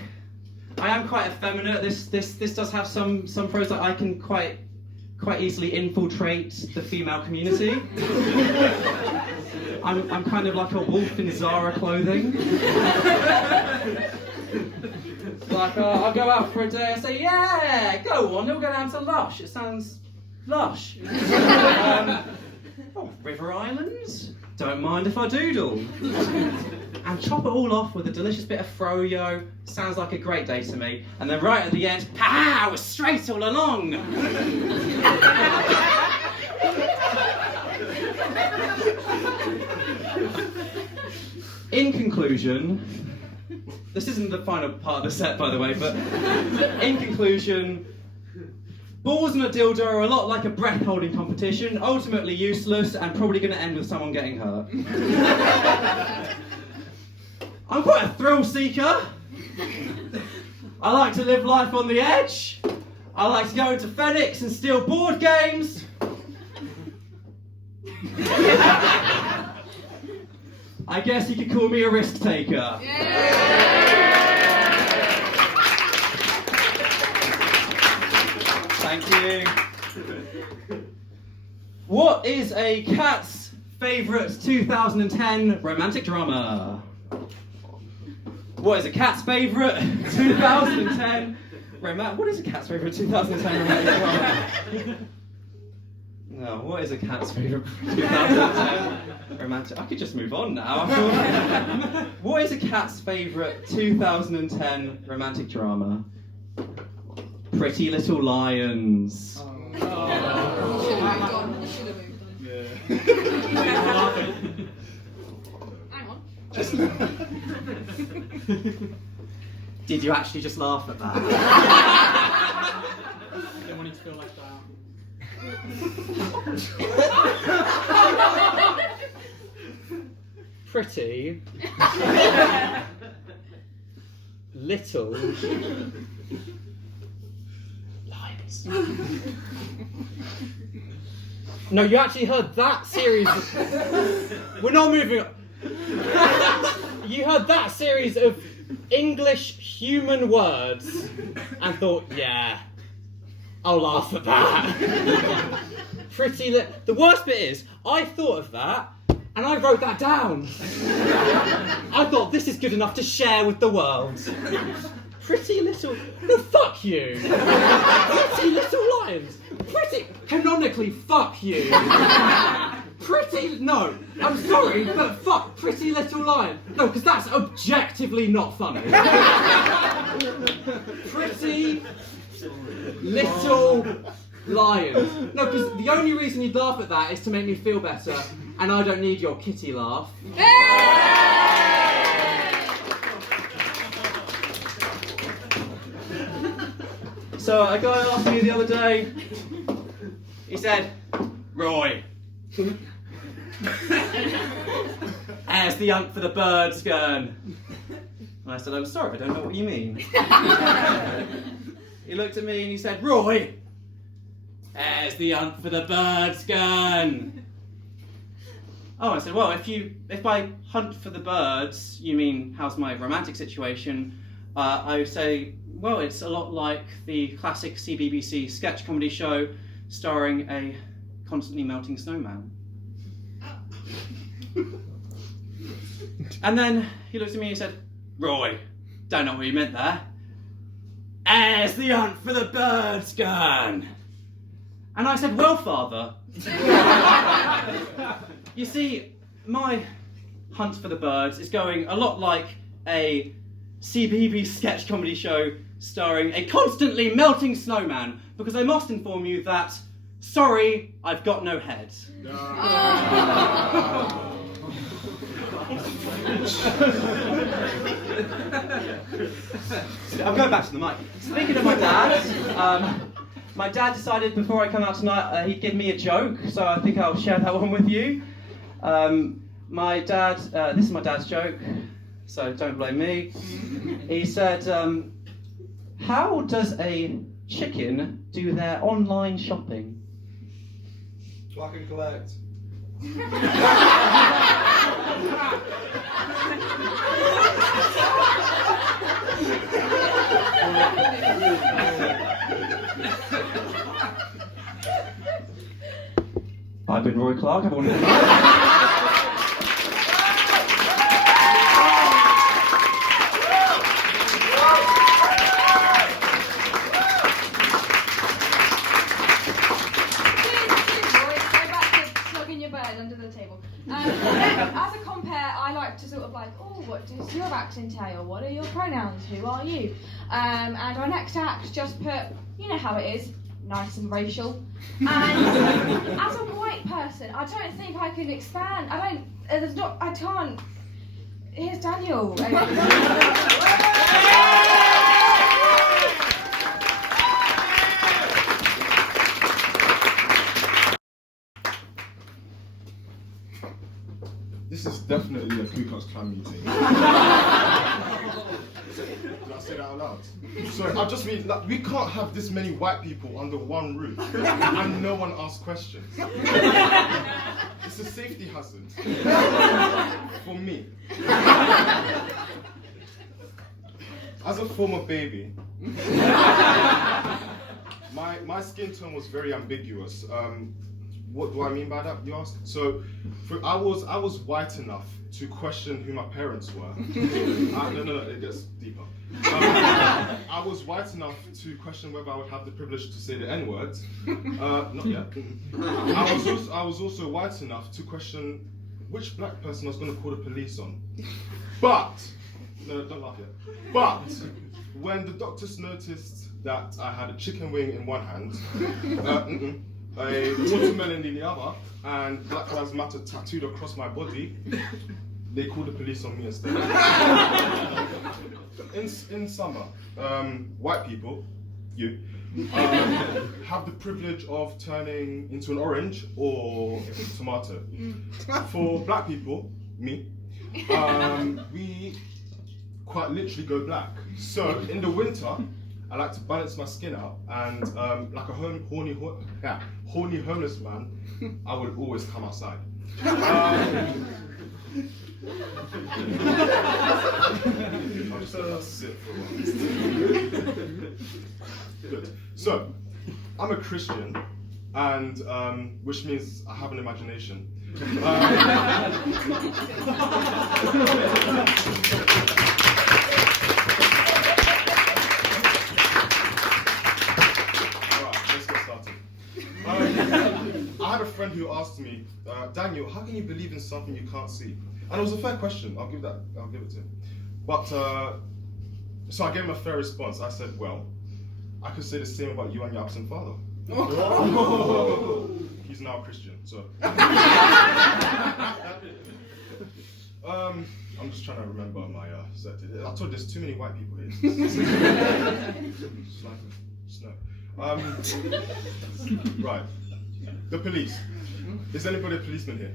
I am quite effeminate. This does have some pros. Like, I can quite easily infiltrate the female community. I'm kind of like a wolf in Zara clothing. Like, I'll go out for a day and say, yeah, go on, we'll go down to Lush. It sounds lush. River Islands? Don't mind if I doodle. And chop it all off with a delicious bit of froyo. Sounds like a great day to me. And then right at the end, pa! I was straight all along. In conclusion, this isn't the final part of the set, by the way, but in conclusion, balls and a dildo are a lot like a breath-holding competition, ultimately useless and probably going to end with someone getting hurt. I'm quite a thrill seeker. I like to live life on the edge. I like to go into Phoenix and steal board games. I guess you could call me a risk taker. Thank you. What is a cat's favourite 2010 romantic drama? What is a cat's favourite 2010 romantic? What is a cat's favourite 2010 romantic drama? No, what is a cat's favourite 2010 romantic? I could just move on now. What is a cat's favourite 2010 romantic drama? Pretty Little Lions. You should have moved on. You should have moved on. Hang on. Did you actually just laugh at that? I don't want it to feel like that. Pretty Little Lions. No, you actually heard that series. We're not moving on. You heard that series of English human words and thought, yeah, I'll laugh at that. The worst bit is, I thought of that and I wrote that down. I thought this is good enough to share with the world. Pretty Little... No, fuck you. Pretty Little Lions. Canonically, fuck you. No, I'm sorry, but fuck Pretty Little Lion. No, because that's objectively not funny. Pretty Little Lions. No, because the only reason you'd laugh at that is to make me feel better, and I don't need your kitty laugh. So a guy asked me the other day, he said, Roy, as the hunt for the birds gone? And I said, I'm sorry, I don't know what you mean. He looked at me and he said, Roy, as the hunt for the birds gone? Oh, I said, well, if by hunt for the birds you mean how's my romantic situation, I would say, well, it's a lot like the classic CBBC sketch comedy show starring a constantly melting snowman. And then he looked at me and he said, Roy, don't know what you meant there. As the hunt for the birds gone? And I said, well, father, you see, my hunt for the birds is going a lot like a CBeebies sketch comedy show starring a constantly melting snowman, because I must inform you that, sorry, I've got no head. I'm going back to the mic. Speaking of my dad decided before I come out tonight he'd give me a joke, so I think I'll share that one with you. My dad, this is my dad's joke, so don't blame me. He said, how does a chicken do their online shopping? Plug and collect. I've been Roy Clark, everyone. Good night. As a compare, I like to sort of like, oh, what does your act entail? What are your pronouns? Who are you? And our next act just put, you know how it is, nice and racial. And as a white person, I don't think I can expand. I can't. Here's Daniel. This is definitely a Ku Klux Klan meeting. Did I say that out loud? Sorry, I just mean like, we can't have this many white people under one roof and no one asks questions. It's a safety hazard for me. As a former baby, my skin tone was very ambiguous. what do I mean by that, you ask? So, I was white enough to question who my parents were. No, it gets deeper. I was white enough to question whether I would have the privilege to say the N-word. Not yet. I was also white enough to question which black person I was going to call the police on. But, no, don't laugh yet. But, when the doctors noticed that I had a chicken wing in one hand, a watermelon in the other, and Black Lives Matter tattooed across my body, they called the police on me instead. In summer, white people, you, have the privilege of turning into an orange or a tomato. For black people, me, we quite literally go black. So in the winter, I like to balance my skin out, and like a horny homeless man, I would always come outside. I'll just let that sit for a while. Good. So, I'm a Christian, and which means I have an imagination. I had a friend who asked me, Daniel, how can you believe in something you can't see? And it was a fair question. I'll give it to him. But so I gave him a fair response. I said, well, I could say the same about you and your absent father. He's now a Christian, so. I'm just trying to remember my set. I told there's too many white people here. Just know. Right. The police. Is anybody a policeman here?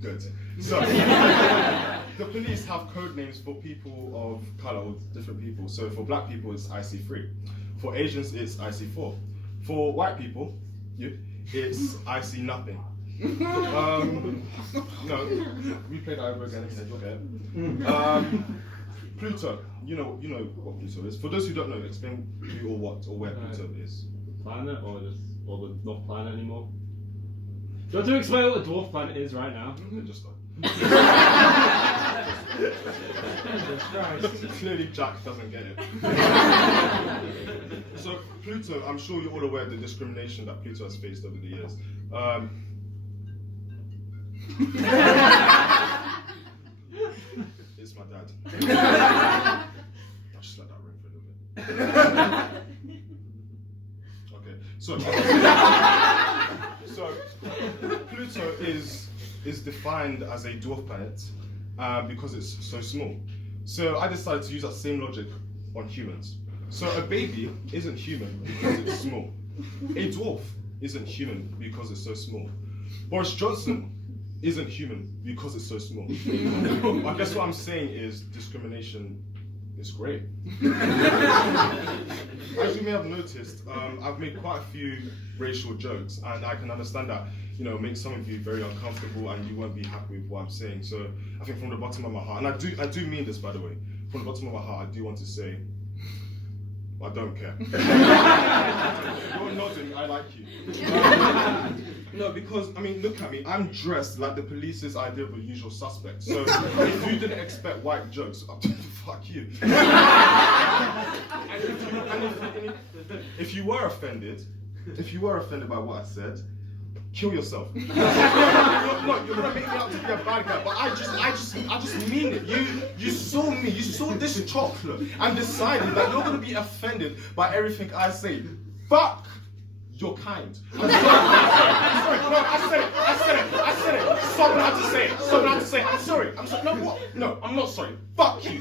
Good. So, the police have code names for people of colour, or different people. So for black people, it's IC3. For Asians, it's IC4. For white people, it's IC nothing. No, we played that over again. Okay. Pluto. You know what Pluto is. For those who don't know, explain who or what or where Pluto is. Planet or the not planet anymore? Do you want to explain what a dwarf planet is right now? Just go. Clearly Jack doesn't get it. So Pluto, I'm sure you're all aware of the discrimination that Pluto has faced over the years. It's my dad. I'll just let that ring for a little bit. Okay, so Pluto is defined as a dwarf planet because it's so small. So I decided to use that same logic on humans. So a baby isn't human because it's small. A dwarf isn't human because it's so small. Boris Johnson isn't human because it's so small. I guess what I'm saying is discrimination is great. As you may have noticed, I've made quite a few racial jokes, and I can understand that, makes some of you very uncomfortable and you won't be happy with what I'm saying. So I think from the bottom of my heart, and I do mean this, by the way, from the bottom of my heart, I do want to say, I don't care. You're nodding, I like you. No, because, look at me, I'm dressed like the police's idea of a usual suspect. So if you didn't expect white jokes, fuck you. If you were offended by what I said, kill yourself. You're gonna make me out to be a bad guy, but I just mean it. You saw me, you saw this chocolate, and decided that you're gonna be offended by everything I say. Fuck your kind. I'm sorry, no, I said it. Someone had to say it. I'm sorry. No, what? No, I'm not sorry. Fuck you.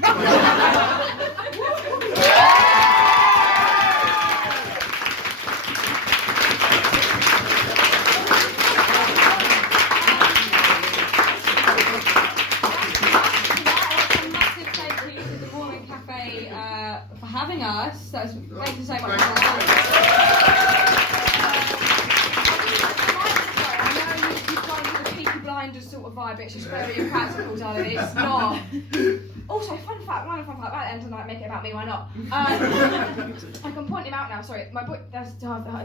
For having us, so thank you so much. I know you've gone for the Peaky Blinders sort of vibe, it's just very impractical, darling. It's not. Also, fun fact, right at the end tonight, make it about me, why not? I can point him out now, sorry. My boy,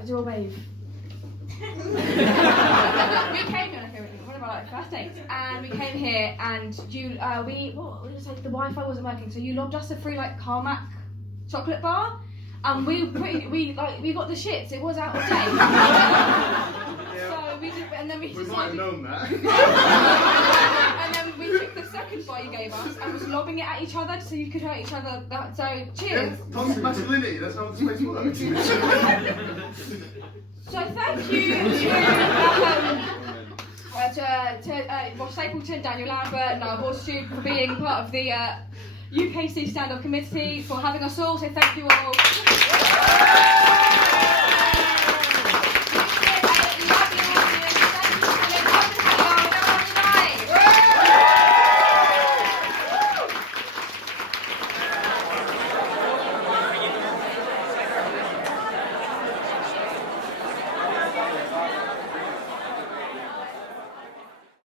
do a wave. We came here, one of our like, first dates, and we came here, and you, what did I say? The Wi-Fi wasn't working, so you lobbed us a free like Carmack chocolate bar, and we got the shits. It was out of date. So we did, and then we We might have decided. known that. And then we took the second bar you gave us and was lobbing it at each other so you could hurt each other. So cheers. Toxic masculinity, that's how this place works. So thank you to Ross Stapleton, Daniel Lambert, Niall Horseshoe for being part of the UKC Stand-Up Committee, for having us all. So thank you all.